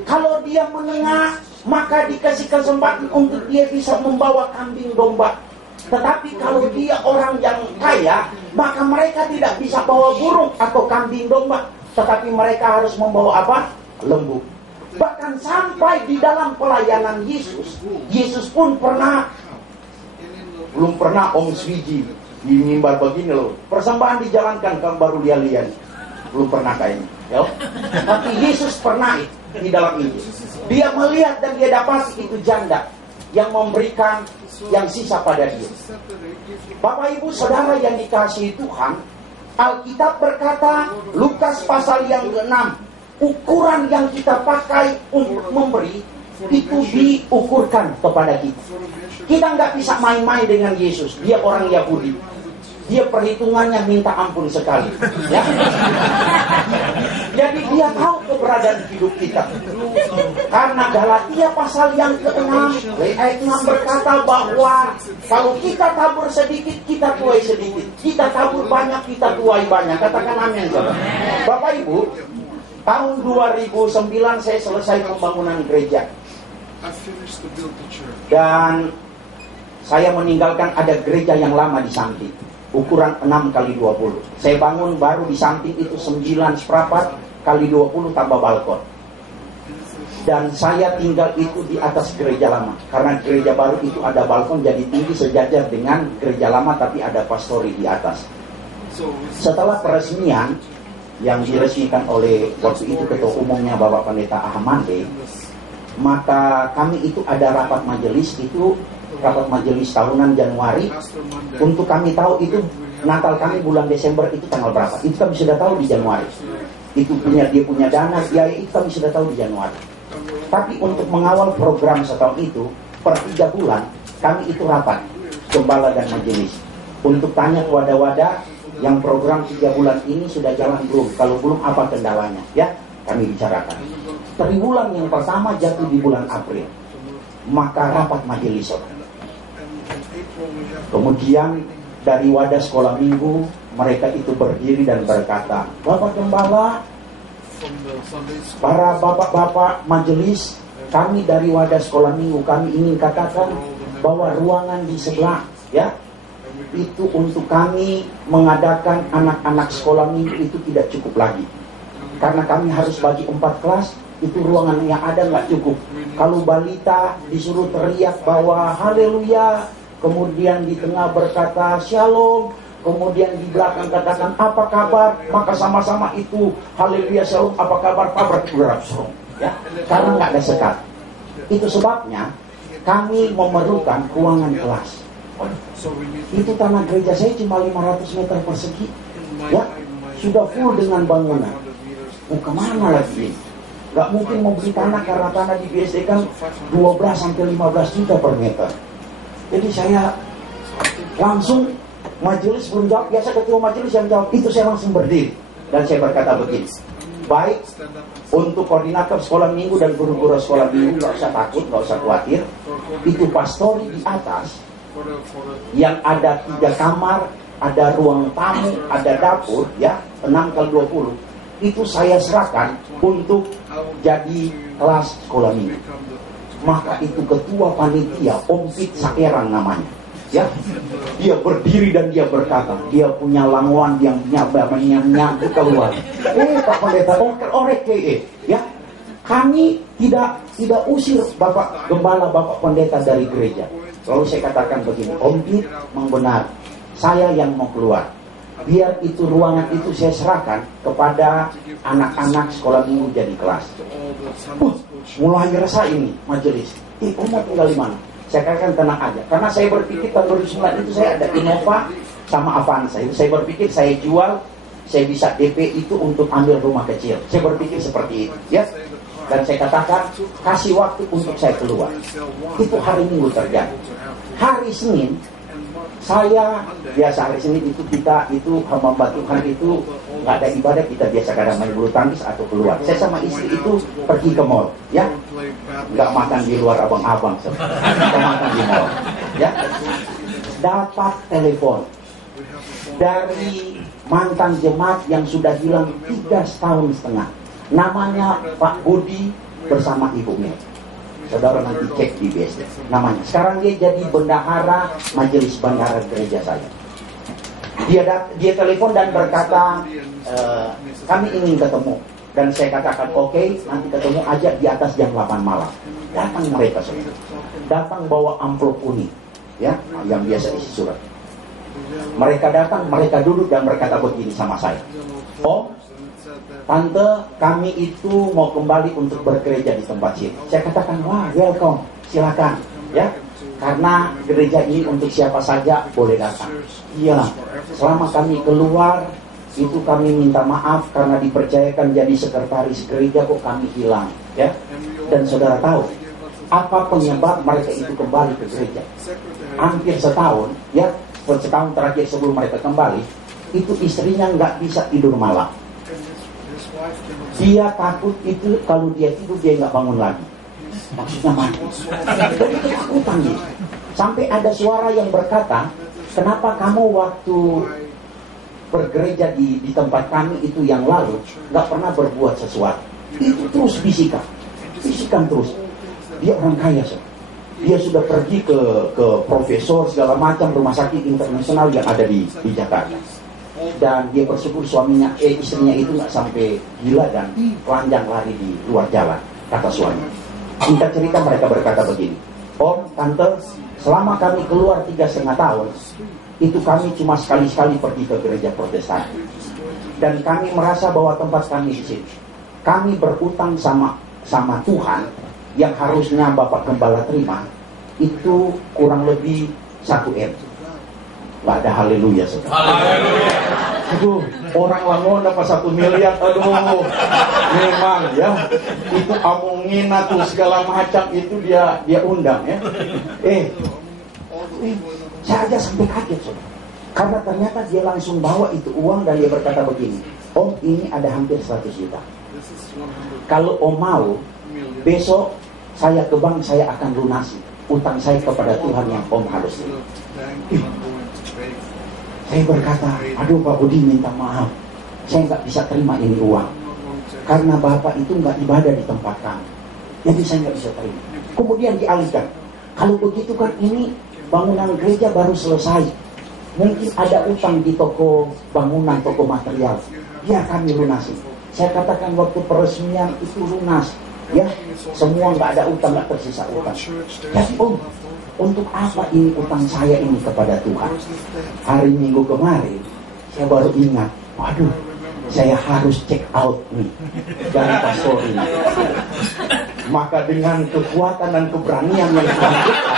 kalau dia menengah, maka dikasih kesempatan untuk dia bisa membawa kambing domba. Tetapi kalau dia orang yang kaya, maka mereka tidak bisa bawa burung atau kambing domba, tetapi mereka harus membawa apa? Lembu. Bahkan sampai di dalam pelayanan Yesus, Yesus pun belum pernah Om Swiji di mimbar begini loh. Persembahan dijalankan kan baru dia lihat. Belum pernah kayaknya. Ya. Tapi Yesus pernah di dalam ini. Dia melihat dan dia dapat itu janda yang memberikan yang sisa pada dia. Bapak Ibu Saudara yang dikasihi Tuhan, Alkitab berkata, Lukas pasal yang ke-6, ukuran yang kita pakai untuk memberi itu diukurkan kepada kita. Kita nggak bisa main-main dengan Yesus. Dia orang Yahudi. Dia perhitungannya minta ampun sekali. Ya? Jadi dia tahu keberadaan hidup kita. Karena Galatia pasal yang ke-6 ayat 6 berkata bahwa kalau kita tabur sedikit, kita tuai sedikit. Kita tabur banyak, kita tuai banyak. Katakan amin, saudara. Bapak Ibu, Tahun 2009 saya selesai pembangunan gereja. Dan saya meninggalkan ada gereja yang lama di samping, ukuran 6 kali 20. Saya bangun baru di samping itu 9 seperempat kali 20 tambah balkon. Dan saya tinggal itu di atas gereja lama. Karena gereja baru itu ada balkon, jadi tinggi sejajar dengan gereja lama, tapi ada pastori di atas. Setelah peresmian yang diresmikan oleh waktu itu ketua umumnya Bapak Pendeta Ahmade, maka kami itu ada rapat majelis, itu rapat majelis tahunan Januari. Untuk kami tahu itu Natal kami bulan Desember itu tanggal berapa, itu kami sudah tahu di Januari. Itu dia punya dana biaya, itu kami sudah tahu di Januari. Tapi untuk mengawal program setahun itu, per 3 bulan kami itu rapat gembala dan majelis untuk tanya ke wadah-wadah yang program 3 bulan ini sudah jalan belum, kalau belum apa kendalanya, ya kami bicarakan. Triwulan yang pertama jatuh di bulan April, maka rapat majelis. Kemudian dari wadah sekolah minggu mereka itu berdiri dan berkata, Bapak Gembala, para bapak-bapak majelis, kami dari wadah sekolah minggu, kami ingin katakan bahwa ruangan di sebelah, ya, itu untuk kami mengadakan anak-anak sekolah minggu itu tidak cukup lagi. Karena kami harus bagi 4 kelas, itu ruangan yang ada nggak cukup. Kalau balita disuruh teriak bahwa haleluya, kemudian di tengah berkata shalom, kemudian di belakang katakan apa kabar, maka sama-sama itu haleluya shalom, apa kabar, bergerak shalom, ya, karena nggak ada sekat. Itu sebabnya kami memerlukan ruangan kelas. Itu tanah gereja saya cuma 500 meter persegi, ya, sudah full dengan bangunan. Mau kemana lagi? Nggak mungkin mau beli tanah, karena tanah di BSD kan 12 sampai 15 juta per meter. Jadi saya langsung, majelis belum jawab, biasa ketua majelis yang jawab, itu saya langsung berdiri dan saya berkata begini, baik, untuk koordinator sekolah minggu dan guru-guru sekolah minggu nggak usah takut, nggak usah khawatir. Itu pastori di atas yang ada 3 kamar, ada ruang tamu, ada dapur, ya, 6 kali 20, itu saya serahkan untuk jadi kelas sekolah minggu. Maka itu ketua panitia Om Pit Sakerang namanya, ya, dia berdiri dan dia berkata, dia punya langwan yang nyampe keluar. Pak Pendeta orek ya, kami tidak usir Bapak Gembala, Bapak Pendeta dari gereja. Lalu saya katakan begini, Om Pit membenar, saya yang mau keluar. Biar itu ruangan itu saya serahkan kepada anak-anak sekolah minggu jadi kelas. Mulai resah ini majelis. Om mau tinggal di mana? Saya katakan tenang aja, karena saya berpikir tahun 2009 itu saya ada Innova sama Avanza. Itu saya berpikir saya jual, saya bisa DP itu untuk ambil rumah kecil. Saya berpikir seperti itu, ya. Dan saya katakan kasih waktu untuk saya keluar. Itu hari Minggu terjadi. Hari Senin saya biasa, hari Senin itu kita itu hamba Tuhan itu nggak ada ibadah, kita biasa kadang main bulu tangkis atau keluar. Saya sama istri itu pergi ke mall, ya, nggak makan di luar abang-abang, kita makan di mall, ya. Dapat telepon dari mantan jemaat yang sudah hilang 3,5 tahun, namanya Pak Budi bersama Ibu Mel. Saudara nanti cek di BSD namanya. Sekarang dia jadi bendahara majelis bendahara gereja saya. Dia telepon dan berkata, kami ingin ketemu. Dan saya katakan oke, nanti ketemu aja di atas jam 8 malam. Datang mereka, saudara. Datang bawa amplop kuning, ya, yang biasa isi surat. Mereka datang, mereka duduk dan berkata begini sama saya, Om, Tante, kami itu mau kembali untuk bergereja di tempat sini. Saya katakan, wah, welcome, silakan, ya, karena gereja ini untuk siapa saja boleh datang. Iya, selama kami keluar itu kami minta maaf karena dipercayakan jadi sekretaris gereja kok kami hilang, ya. Dan saudara tahu apa penyebab mereka itu kembali ke gereja? Hampir setahun, ya, setahun terakhir sebelum mereka kembali, itu istrinya nggak bisa tidur malam. Dia takut itu kalau dia tidur dia nggak bangun lagi, maksudnya mati. Jadi ketakutan dia. Sampai ada suara yang berkata, kenapa kamu waktu bergereja di tempat kami itu yang lalu nggak pernah berbuat sesuatu. Itu terus bisikan terus. Dia orang kaya, dia sudah pergi ke profesor segala macam rumah sakit internasional yang ada di Jakarta. Dan dia bersyukur istrinya itu nggak sampai gila dan telanjang lari di luar jalan, kata suami. Singkat cerita mereka berkata begini, Om, Tante, selama kami keluar 3,5 tahun, itu kami cuma sekali-sekali pergi ke gereja Protestan. Dan kami merasa bahwa tempat kami di sini. Kami berutang sama Tuhan yang harusnya Bapak Gembala terima, itu kurang lebih 1 M. Gak ada haleluya, saudara. Aduh, orang Langon dapat 1 miliar. Aduh, memang ya. Itu omongin atau segala macam itu dia undang ya. Saya aja sampai kaget, saudara. Karena ternyata dia langsung bawa itu uang dan dia berkata begini, Om, ini ada hampir 100 juta. Kalau Om mau, besok saya ke bank, saya akan lunasi utang saya kepada Tuhan yang Om harus. Saya berkata, aduh Pak Budi minta maaf, saya nggak bisa terima ini uang. Karena Bapak itu nggak ibadah di tempat kami. Jadi saya nggak bisa terima. Kemudian dialihkan, kalau begitu kan ini bangunan gereja baru selesai. Mungkin ada utang di toko bangunan, toko material. Ya kami lunasi. Saya katakan waktu peresmian itu lunas. Ya, semua nggak ada utang, nggak tersisa utang. Jadi Om, untuk apa ini utang saya ini kepada Tuhan? Hari Minggu kemarin saya baru ingat, waduh, saya harus check out nih dari pastor ini. Maka dengan kekuatan dan keberanian yang dibangkitkan,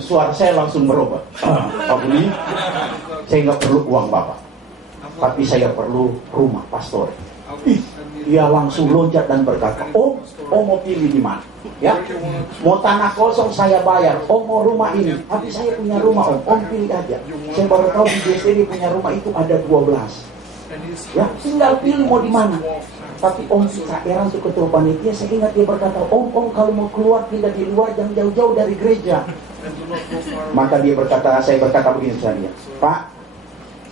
suara saya langsung berubah. Pak Budi, saya nggak perlu uang Bapak, tapi saya perlu rumah pastor. Dia langsung loncat dan berkata, Om mau pilih di mana? Ya, mau tanah kosong saya bayar. Om mau rumah ini, tapi saya punya rumah Om pilih aja. Saya baru tahu di DCD punya rumah itu ada 12. Ya, tinggal pilih mau di mana. Tapi Om heran untuk ketua panitia, saya ingat dia berkata, Om kalau mau keluar tidak di luar, jangan jauh-jauh dari gereja. Maka saya berkata begini saja, Pak,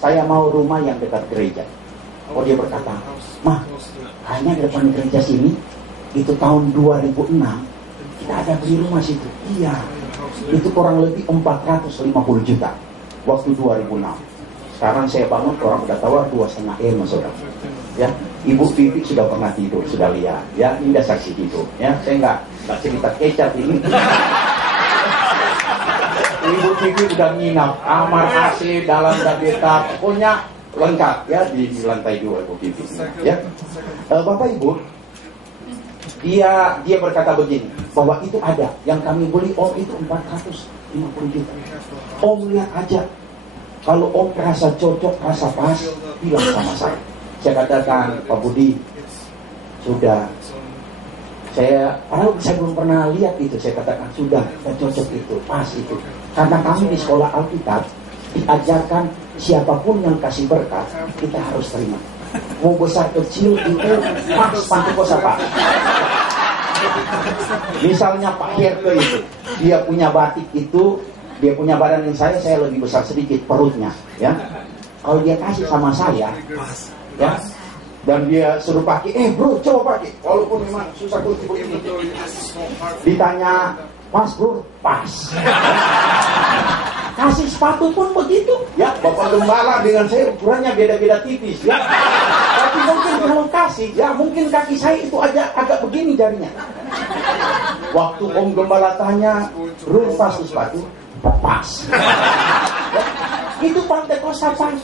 saya mau rumah yang dekat gereja. Dia berkata, Mah, hanya di depan gereja sini, itu tahun 2006, kita ada beli rumah situ. Iya, itu kurang lebih 450 juta waktu 2006. Sekarang saya bangun, orang udah tawar 2,5 M, saudara. Ya, Ibu Vivi sudah pernah tidur, sudah lihat. Ya, ini udah saksi tidur. Ya, saya nggak cerita kecap ini. Ibu Vivi udah nginap, kamar AC, dalam dan beta, pokoknya lengkap ya di lantai 2 Ibu Vivi. Ya, Bapak Ibu, dia berkata begini, bahwa itu ada yang kami beli Om itu 450 juta. Om lihat aja, kalau Om rasa cocok, rasa pas, bilang sama saya. Saya katakan, Pak Budi, sudah. Saya belum pernah lihat itu. Saya katakan, sudah cocok itu, pas itu. Karena kami di sekolah Alkitab diajarkan siapapun yang kasih berkat, kita harus terima. Mau besar kecil itu pas, pantukosa Pak. Misalnya Pak Herke itu, dia punya batik itu, dia punya badan yang saya lebih besar sedikit perutnya, ya. Kalau dia kasih sama saya, ya, dan dia suruh pakai, bro, coba pakai, walaupun memang susah kunci begini. Ditanya, Mas bro, pas. Kasih sepatu pun begitu, ya. Bapak Gembala dengan saya ukurannya beda-beda tipis, ya. Tapi mungkin kalau kasih, ya mungkin kaki saya itu agak begini jarinya. Waktu Om Gembala tanya, bro pas sepatu, pas. Ya. Itu Pantai Kosta pas.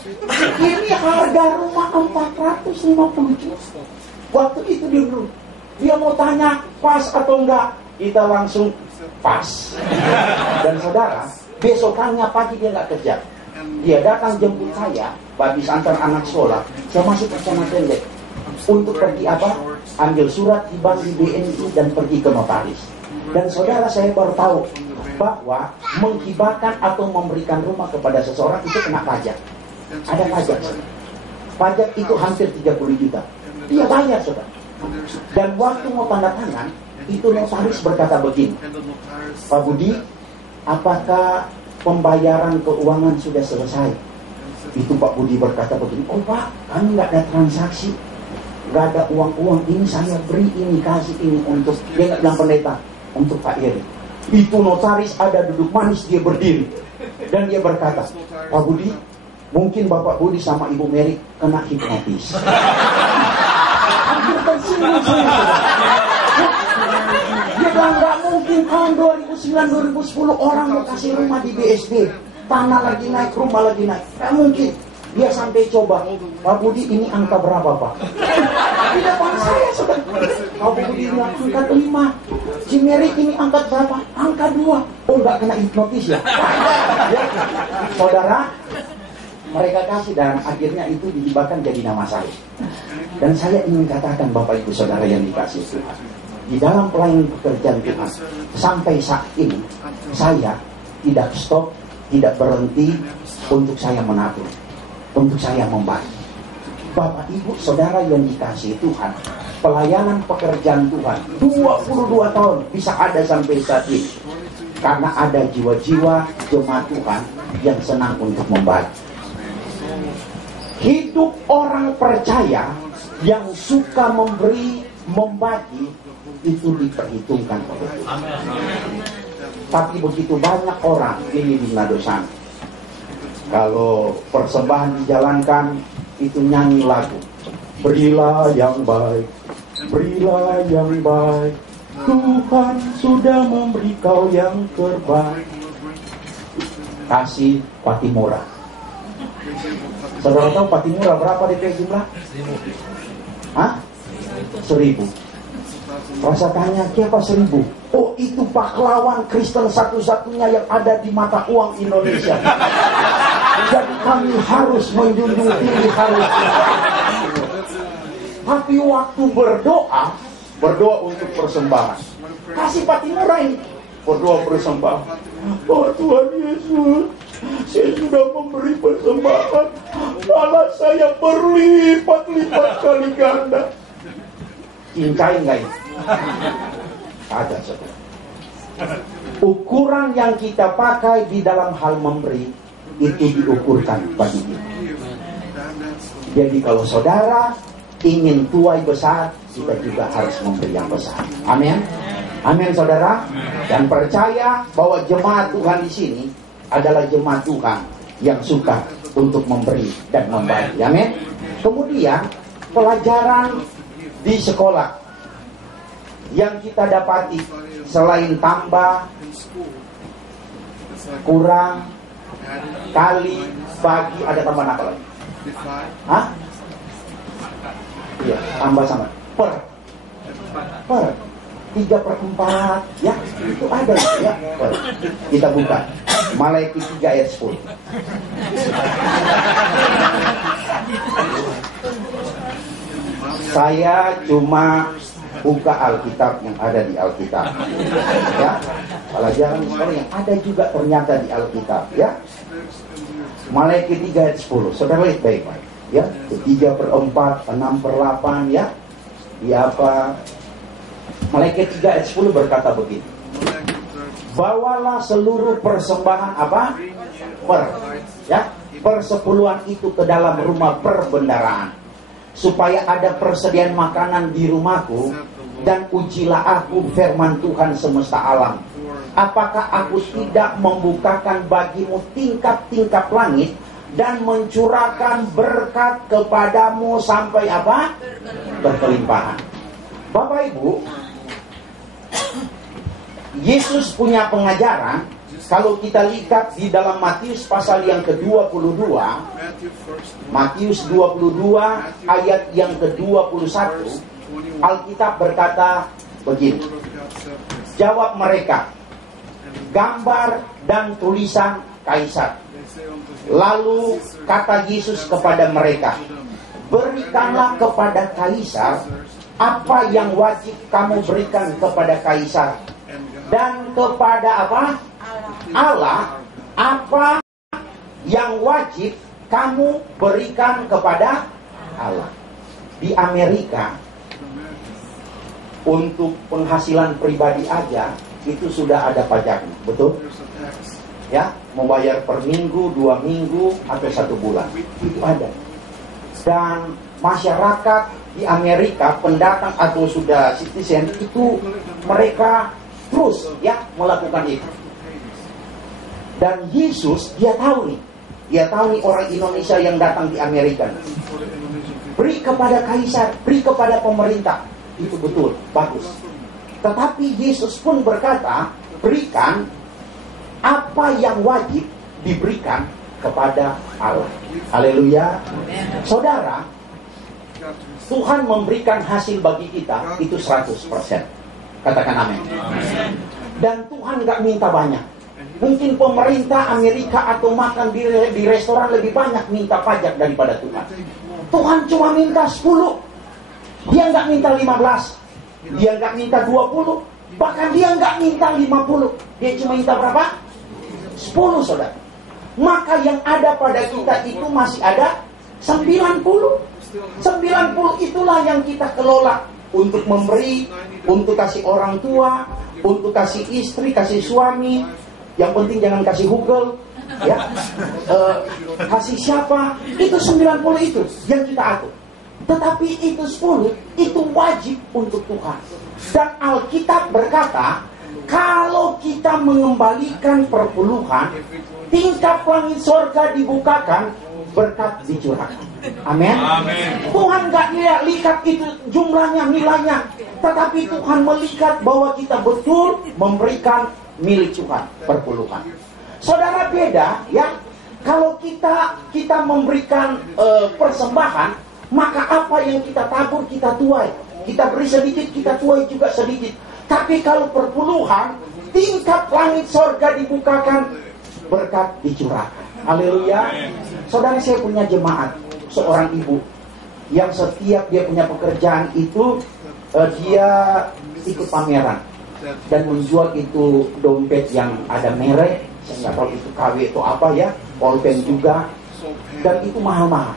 Ini harga rumah 450 juta. Waktu itu dia mau tanya pas atau enggak, kita langsung pas. Dan saudara, besokannya pagi dia nggak kerja. Dia datang jemput saya, habis antar anak sekolah. Saya masih ke sana pendek. Untuk pergi apa? Ambil surat di bank di BNI dan pergi ke notaris. Dan saudara, saya baru tahu bahwa menghibahkan atau memberikan rumah kepada seseorang itu kena pajak. Ada pajak. Pajak itu hampir 30 juta. Dia bayar, saudara. Dan waktu mau tanda tangan, itu notaris berkata begini, Pak Budi, apakah pembayaran keuangan sudah selesai. Itu Pak Budi berkata begini, oh Pak, kami nggak ada transaksi, nggak ada uang-uang, ini saya beri ini, kasih ini untuk, dia nggak bilang pendeta, untuk Pak Eri. Itu notaris ada duduk manis, dia berdiri. Dan dia berkata, Pak Budi, mungkin Bapak Budi sama Ibu Mary kena hipnotis. Hampir tersinggung saya. Dia bilang nggak mungkin tahun 2009-2010 orang mau kasih rumah di BSD, tanah lagi naik, rumah lagi naik, nggak mungkin. Dia sampai coba, Pak Budi ini angka berapa Pak? Di depan saya sudah, Pak Budi bilang angka 5, si Mary ini angka berapa? Angka 2. Oh nggak kena hipnotis ya? Ya. Saudara, mereka kasih dan akhirnya itu dihibahkan jadi nama saya. Dan saya ingin katakan Bapak Ibu Saudara yang dikasih Tuhan, di dalam pelayanan pekerjaan Tuhan sampai saat ini saya tidak stop, tidak berhenti untuk saya menabur, untuk saya membagi. Bapak Ibu Saudara yang dikasih Tuhan, pelayanan pekerjaan Tuhan 22 tahun bisa ada sampai saat ini karena ada jiwa-jiwa jemaat Tuhan yang senang untuk membagi. Hidup orang percaya yang suka memberi, membagi, itu diperhitungkan oleh Tuhan. Tapi begitu banyak orang ini di Nadosan, kalau persembahan dijalankan, itu nyanyi lagu, berilah yang baik, berilah yang baik, Tuhan sudah memberi kau yang terbaik. Kasih Patimura. Saudara tahu Patimura berapa DP jumlah? 1.000. Hah? 1.000. Rasa tanya, siapa 1.000? Oh, itu pahlawan Kristen satu-satunya yang ada di mata uang Indonesia. Jadi kami harus menjunjung tinggi, harus. Tapi waktu berdoa untuk persembahan, kasih Patimura ini, berdoa persembahan. Oh Tuhan Yesus, saya sudah memberi persembahan, malah saya berlipat-lipat kali ganda. Cincai enggak ini? Ada saudara. Ukuran yang kita pakai di dalam hal memberi itu diukurkan bagi kita. Jadi kalau saudara ingin tuai besar, kita juga harus memberi yang besar. Amin. Amin saudara. Dan percaya bahwa jemaat Tuhan di sini adalah jemaat Tuhan yang suka untuk memberi dan membagi. Amin. Kemudian pelajaran di sekolah yang kita dapati selain tambah, kurang, kali, bagi, ada tambahan apa lagi? Hah? Iya, tambah sama per 3/4, ya itu ada ya. Kita buka Maleakhi 3 ayat 10. Saya cuma buka Alkitab yang ada di Alkitab, ya. Pelajaran sekolah yang ada juga ternyata di Alkitab, ya. Maleakhi 3 ayat 10. Saudara lihat baik-baik, ya. 3/4, 6/8, ya. Di apa? Maleakhi 3 ayat 10 berkata begini. Bawalah seluruh persembahan apa? Persepuluhan itu ke dalam rumah perbendaharaan, supaya ada persediaan makanan di rumahku, dan ujilah aku firman Tuhan semesta alam. Apakah aku tidak membukakan bagimu tingkap-tingkap langit dan mencurahkan berkat kepadamu sampai apa? Berkelimpahan. Bapak Ibu, Yesus punya pengajaran. Kalau kita lihat di dalam Matius pasal yang ke-22, Matius 22 ayat yang ke-21, Alkitab berkata begini. Jawab mereka, gambar dan tulisan Kaisar. Lalu kata Yesus kepada mereka, berikanlah kepada Kaisar apa yang wajib kamu berikan kepada Kaisar, dan kepada apa? Allah apa yang wajib kamu berikan kepada Allah. Di Amerika, untuk penghasilan pribadi aja itu sudah ada pajaknya, betul? ya, mau bayar per minggu, 2 minggu, atau 1 bulan. Itu ada. Dan masyarakat di Amerika, pendatang atau sudah citizen, itu mereka terus ya melakukan itu. Dan Yesus, dia tahu nih orang Indonesia yang datang di Amerika. Beri kepada kaisar, beri kepada pemerintah. Itu betul, bagus. Tetapi Yesus pun berkata, berikan apa yang wajib diberikan kepada Allah. Haleluya. Saudara, Tuhan memberikan hasil bagi kita itu 100%. Katakan amin. Dan Tuhan gak minta banyak. Mungkin pemerintah Amerika atau makan di restoran lebih banyak minta pajak daripada Tuhan. Tuhan cuma minta 10. Dia gak minta 15. Dia gak minta 20. Bahkan dia gak minta 50. Dia cuma minta berapa? 10, saudara. Maka yang ada pada kita itu masih ada 90. 90 itulah yang kita kelola untuk memberi, untuk kasih orang tua, untuk kasih istri, kasih suami. Yang penting jangan kasih hugel, ya. Kasih siapa? Itu 90 itu yang kita atur. Tetapi itu 10 itu wajib untuk Tuhan. Dan Alkitab berkata, kalau kita mengembalikan perpuluhan, tingkap langit sorga dibukakan, berkat dicurahkan. Amin. Tuhan gak lihat itu jumlahnya, nilainya, tetapi Tuhan melihat bahwa kita betul memberikan milik Tuhan, perpuluhan. Saudara, beda ya. Kalau kita memberikan persembahan, maka apa yang kita tabur kita tuai. Kita beri sedikit, kita tuai juga sedikit. Tapi kalau perpuluhan, tingkap langit sorga dibukakan, berkat dicurahkan. Haleluya. Saudara, saya punya jemaat, seorang ibu yang setiap dia punya pekerjaan itu dia ikut pameran dan menjual itu dompet yang ada merek, saya nggak tahu itu KW atau apa ya, polpen juga, dan itu mahal-mahal.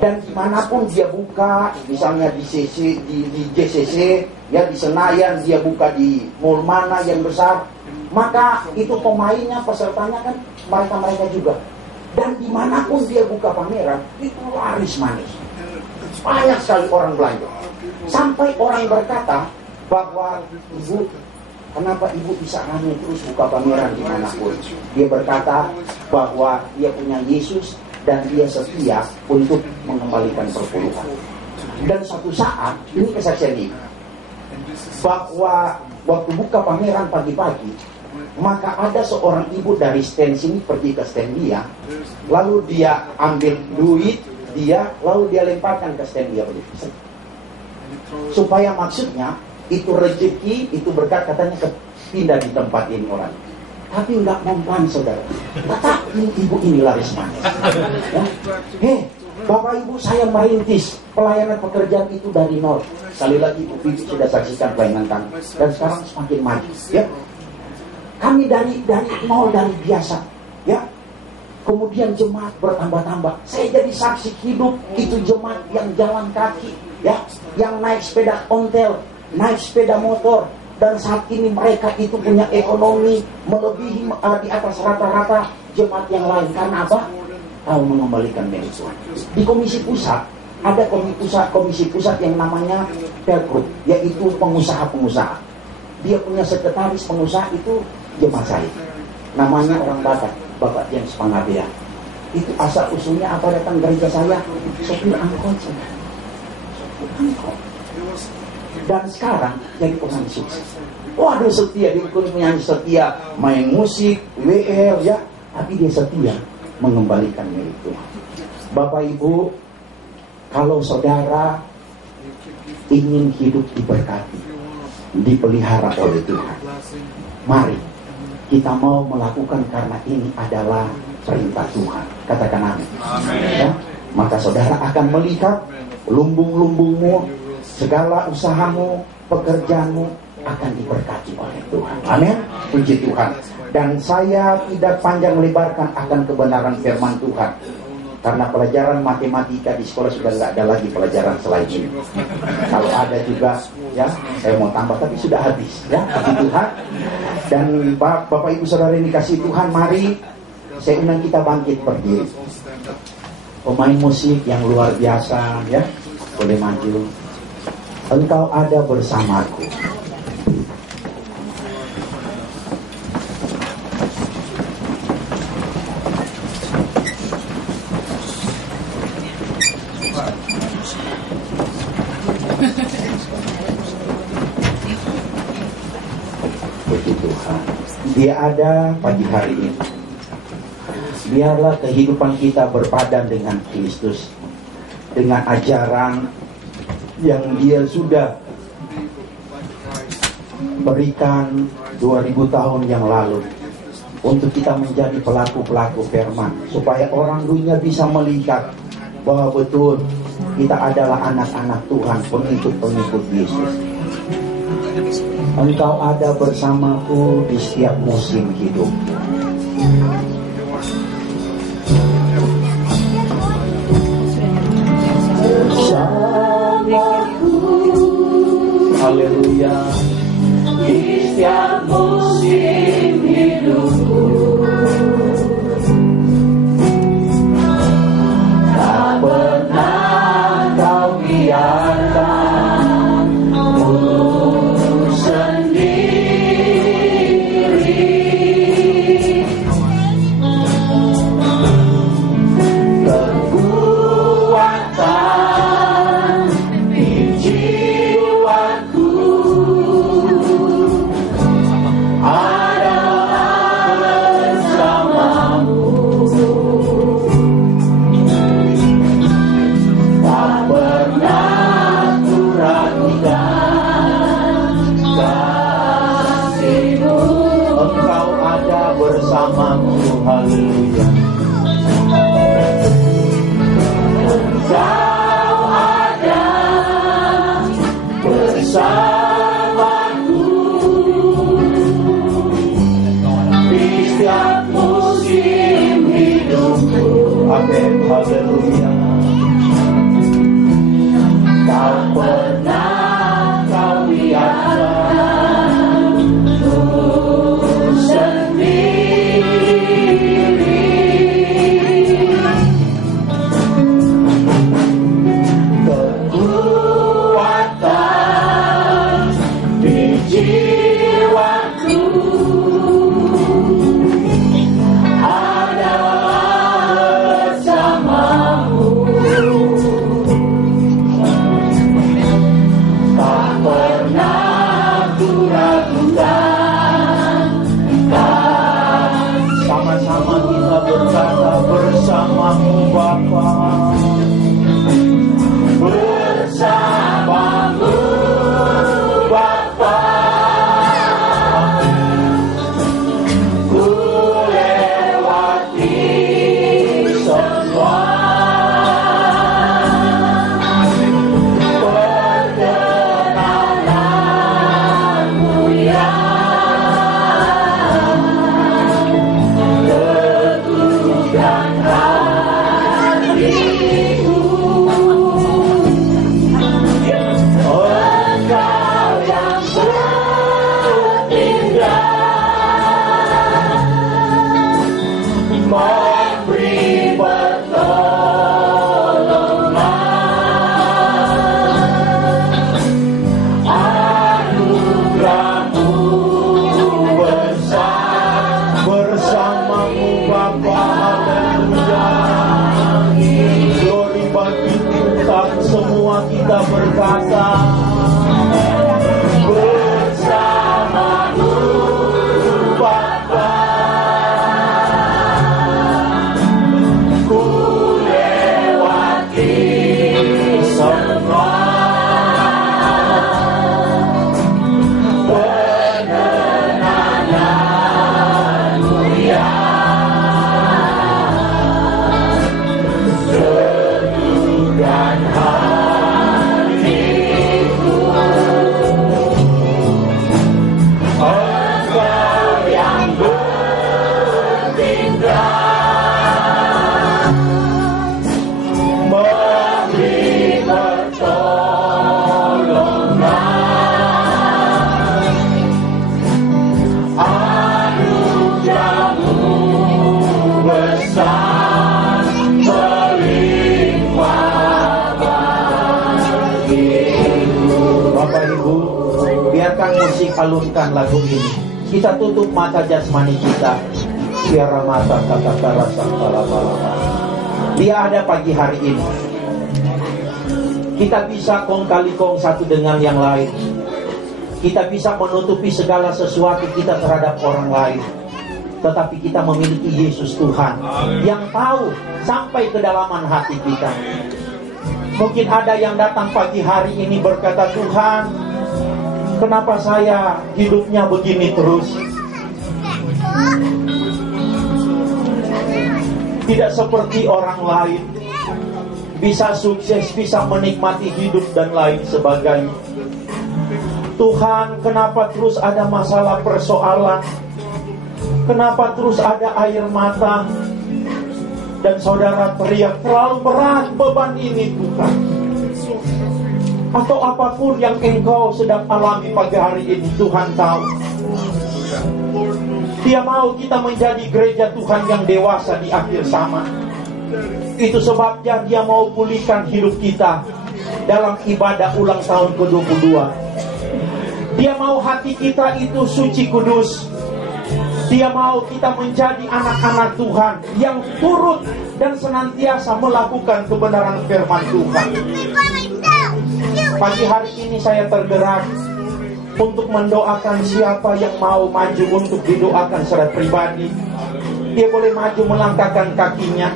Dan dimanapun dia buka, misalnya di JCC, ya di Senayan, dia buka di mall mana yang besar, maka itu pemainnya, pesertanya kan mereka juga. Dan dimanapun dia buka pameran, itu laris manis. Banyak sekali orang belanja. Sampai orang berkata bahwa, ibu, kenapa ibu bisa rame terus buka pameran dimanapun? Dia berkata bahwa dia punya Yesus dan dia setia untuk mengembalikan perpuluhan. Dan suatu saat, ini kesaksian ini, bahwa waktu buka pameran pagi-pagi, maka ada seorang ibu dari stand sini pergi ke stand dia, lalu dia ambil duit dia, lalu dia lemparkan ke stand dia begitu. Supaya maksudnya itu rezeki, itu berkat, katanya pindah di tempat ini orang. Tapi nggak mempan, saudara. Tetapi ibu ini laris manis. Ya. Bapak Ibu, saya merintis pelayanan pekerjaan itu dari nol. Sekali lagi Ibu Bibi sudah saksikan pelayanan kami, dan sekarang semakin maju. Ya. Kami dari nol, dari biasa, ya. Kemudian jemaat bertambah-tambah. Saya jadi saksi hidup itu jemaat yang jalan kaki, ya, yang naik sepeda ontel, naik sepeda motor, dan saat ini mereka itu punya ekonomi melebihi di atas rata-rata jemaat yang lain. Karena apa? Tahu mengembalikan milik Tuhan. Di komisi pusat ada komisi pusat yang namanya Pergrup, yaitu pengusaha-pengusaha. Dia punya sekretaris pengusaha itu jemaat saya. Namanya orang Batak, Bapak James Pangabea. Itu asal usulnya apa, datang gereja saya, sopir angkot. Sopir angkot. Dan sekarang jadi penyanyi sukses. Waduh, setia, dia penyanyi setia, main musik, WL ya, tapi dia setia mengembalikan milik Tuhan. Bapak Ibu, kalau saudara ingin hidup diberkati, dipelihara oleh Tuhan, mari kita mau melakukan, karena ini adalah perintah Tuhan. Katakan amin. Ya? Maka saudara akan melihat lumbung-lumbungmu, segala usahamu, pekerjaanmu akan diberkati oleh Tuhan. Amin. Puji Tuhan. Dan saya tidak panjang lebarkan akan kebenaran firman Tuhan. Karena pelajaran matematika di sekolah sudah nggak ada lagi pelajaran selain ini. Kalau ada juga, ya saya mau tambah, tapi sudah habis, ya. Puji Tuhan. Dan Bapak Ibu Saudara ini kasih Tuhan, mari saya undang kita bangkit berdiri. Pemain musik yang luar biasa, ya, boleh maju. Engkau ada bersamaku. Puji Tuhan, Dia ada pagi hari ini. Biarlah kehidupan kita berpadan dengan Kristus, dengan ajaran yang Dia sudah berikan 2000 tahun yang lalu, untuk kita menjadi pelaku-pelaku firman, supaya orang dunia bisa melihat bahwa betul kita adalah anak-anak Tuhan, pengikut-pengikut Yesus. Engkau ada bersamaku di setiap musim hidup. Bersamaku, haleluya, di setiap musim hidupku. Tak pernah kau biarkan sendiri. Kekuatan di jiwaku ada bersamamu. Tak pernah ku ragukan kasih-Mu. Engkau ada bersamaku, haleluya. Engkau ada bersamaku di setiap musim hidupku. Amin, haleluya. Tak pernah kau biarkan ku sendiri. Kekuatan di jiwaku ada bersamamu. Tak pernah ku ragukan. Sama-sama kita berkata, bersamamu Bapa, bersamamu Bapa, ku lewati semua perkenananmu yang teguhkan hatiku. Engkau yang setia memberi pertolongan, anugerah-Mu bersamamu Bapa, haleluya. Glory bagi Tuhan, semua kita berkata, bersamamu Bapa, ku lewati semua pengenananmu yang teguhkan hatiku. musik alunkan lagu ini. Kita tutup mata jasmani kita. Biar mata kata rasa lama-lama. Dia ada pagi hari ini. Kita bisa kong kali kong satu dengan yang lain. Kita bisa menutupi segala sesuatu kita terhadap orang lain. Tetapi kita memiliki Yesus Tuhan yang tahu sampai kedalaman hati kita. Mungkin ada yang datang pagi hari ini berkata, Tuhan, kenapa saya hidupnya begini terus? Tidak seperti orang lain, bisa sukses, bisa menikmati hidup dan lain sebagainya. Tuhan, kenapa terus ada masalah persoalan? Kenapa terus ada air mata? Dan saudara teriak, terlalu berat beban ini Tuhan. Atau apapun yang engkau sedang alami pagi hari ini, Tuhan tahu. Dia mau kita menjadi gereja Tuhan yang dewasa di akhir zaman. Itu sebabnya Dia mau pulihkan hidup kita dalam ibadah ulang tahun ke-22. Dia mau hati kita itu suci kudus. Dia mau kita menjadi anak-anak Tuhan yang turut dan senantiasa melakukan kebenaran firman Tuhan. Pagi hari ini saya tergerak untuk mendoakan siapa yang mau maju untuk didoakan secara pribadi. Dia boleh maju melangkahkan kakinya.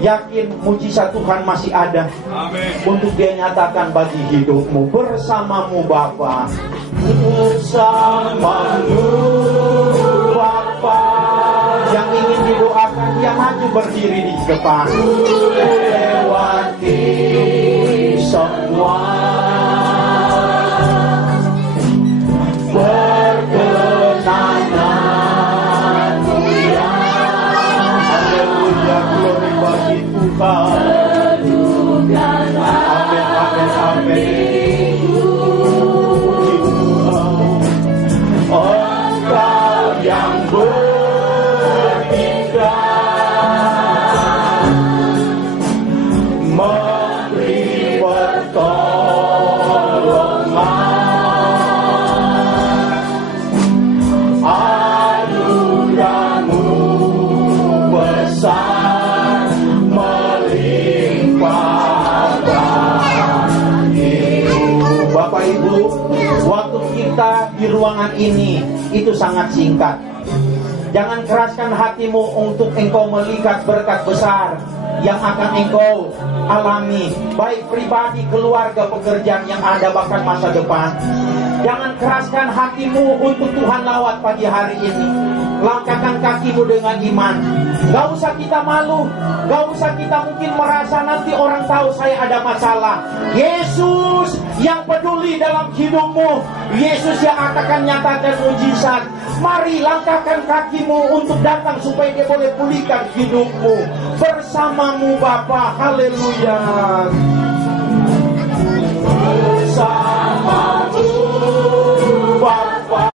Yakin mujizat Tuhan masih ada. Untuk dia nyatakan bagi hidupmu, bersamamu Bapa, bersamamu Bapa. Yang ingin didoakan, dia maju berdiri di depan. Lewati semua perkenangan Dia. Haleluya, glory bagi Tuhan. Amin, amin, amin. Engkau yang berikan, memberi pertolongan, anugerah-Mu besar melimpah bagiku. Bapak Ibu, waktu kita di ruangan ini itu sangat singkat. Jangan keraskan hatimu untuk engkau melihat berkat besar yang akan engkau alami, baik pribadi, keluarga, pekerjaan yang ada, bahkan masa depan. Jangan keraskan hatimu untuk Tuhan lawat pagi hari ini. Langkahkan kakimu dengan iman. Gak usah kita malu, gak usah kita mungkin merasa nanti orang tahu saya ada masalah. Yesus yang peduli dalam hidupmu, Yesus yang akan nyatakan mujizat. Mari langkahkan kakimu untuk datang supaya Dia boleh pulihkan hidupmu. Bersamamu Bapa, haleluya.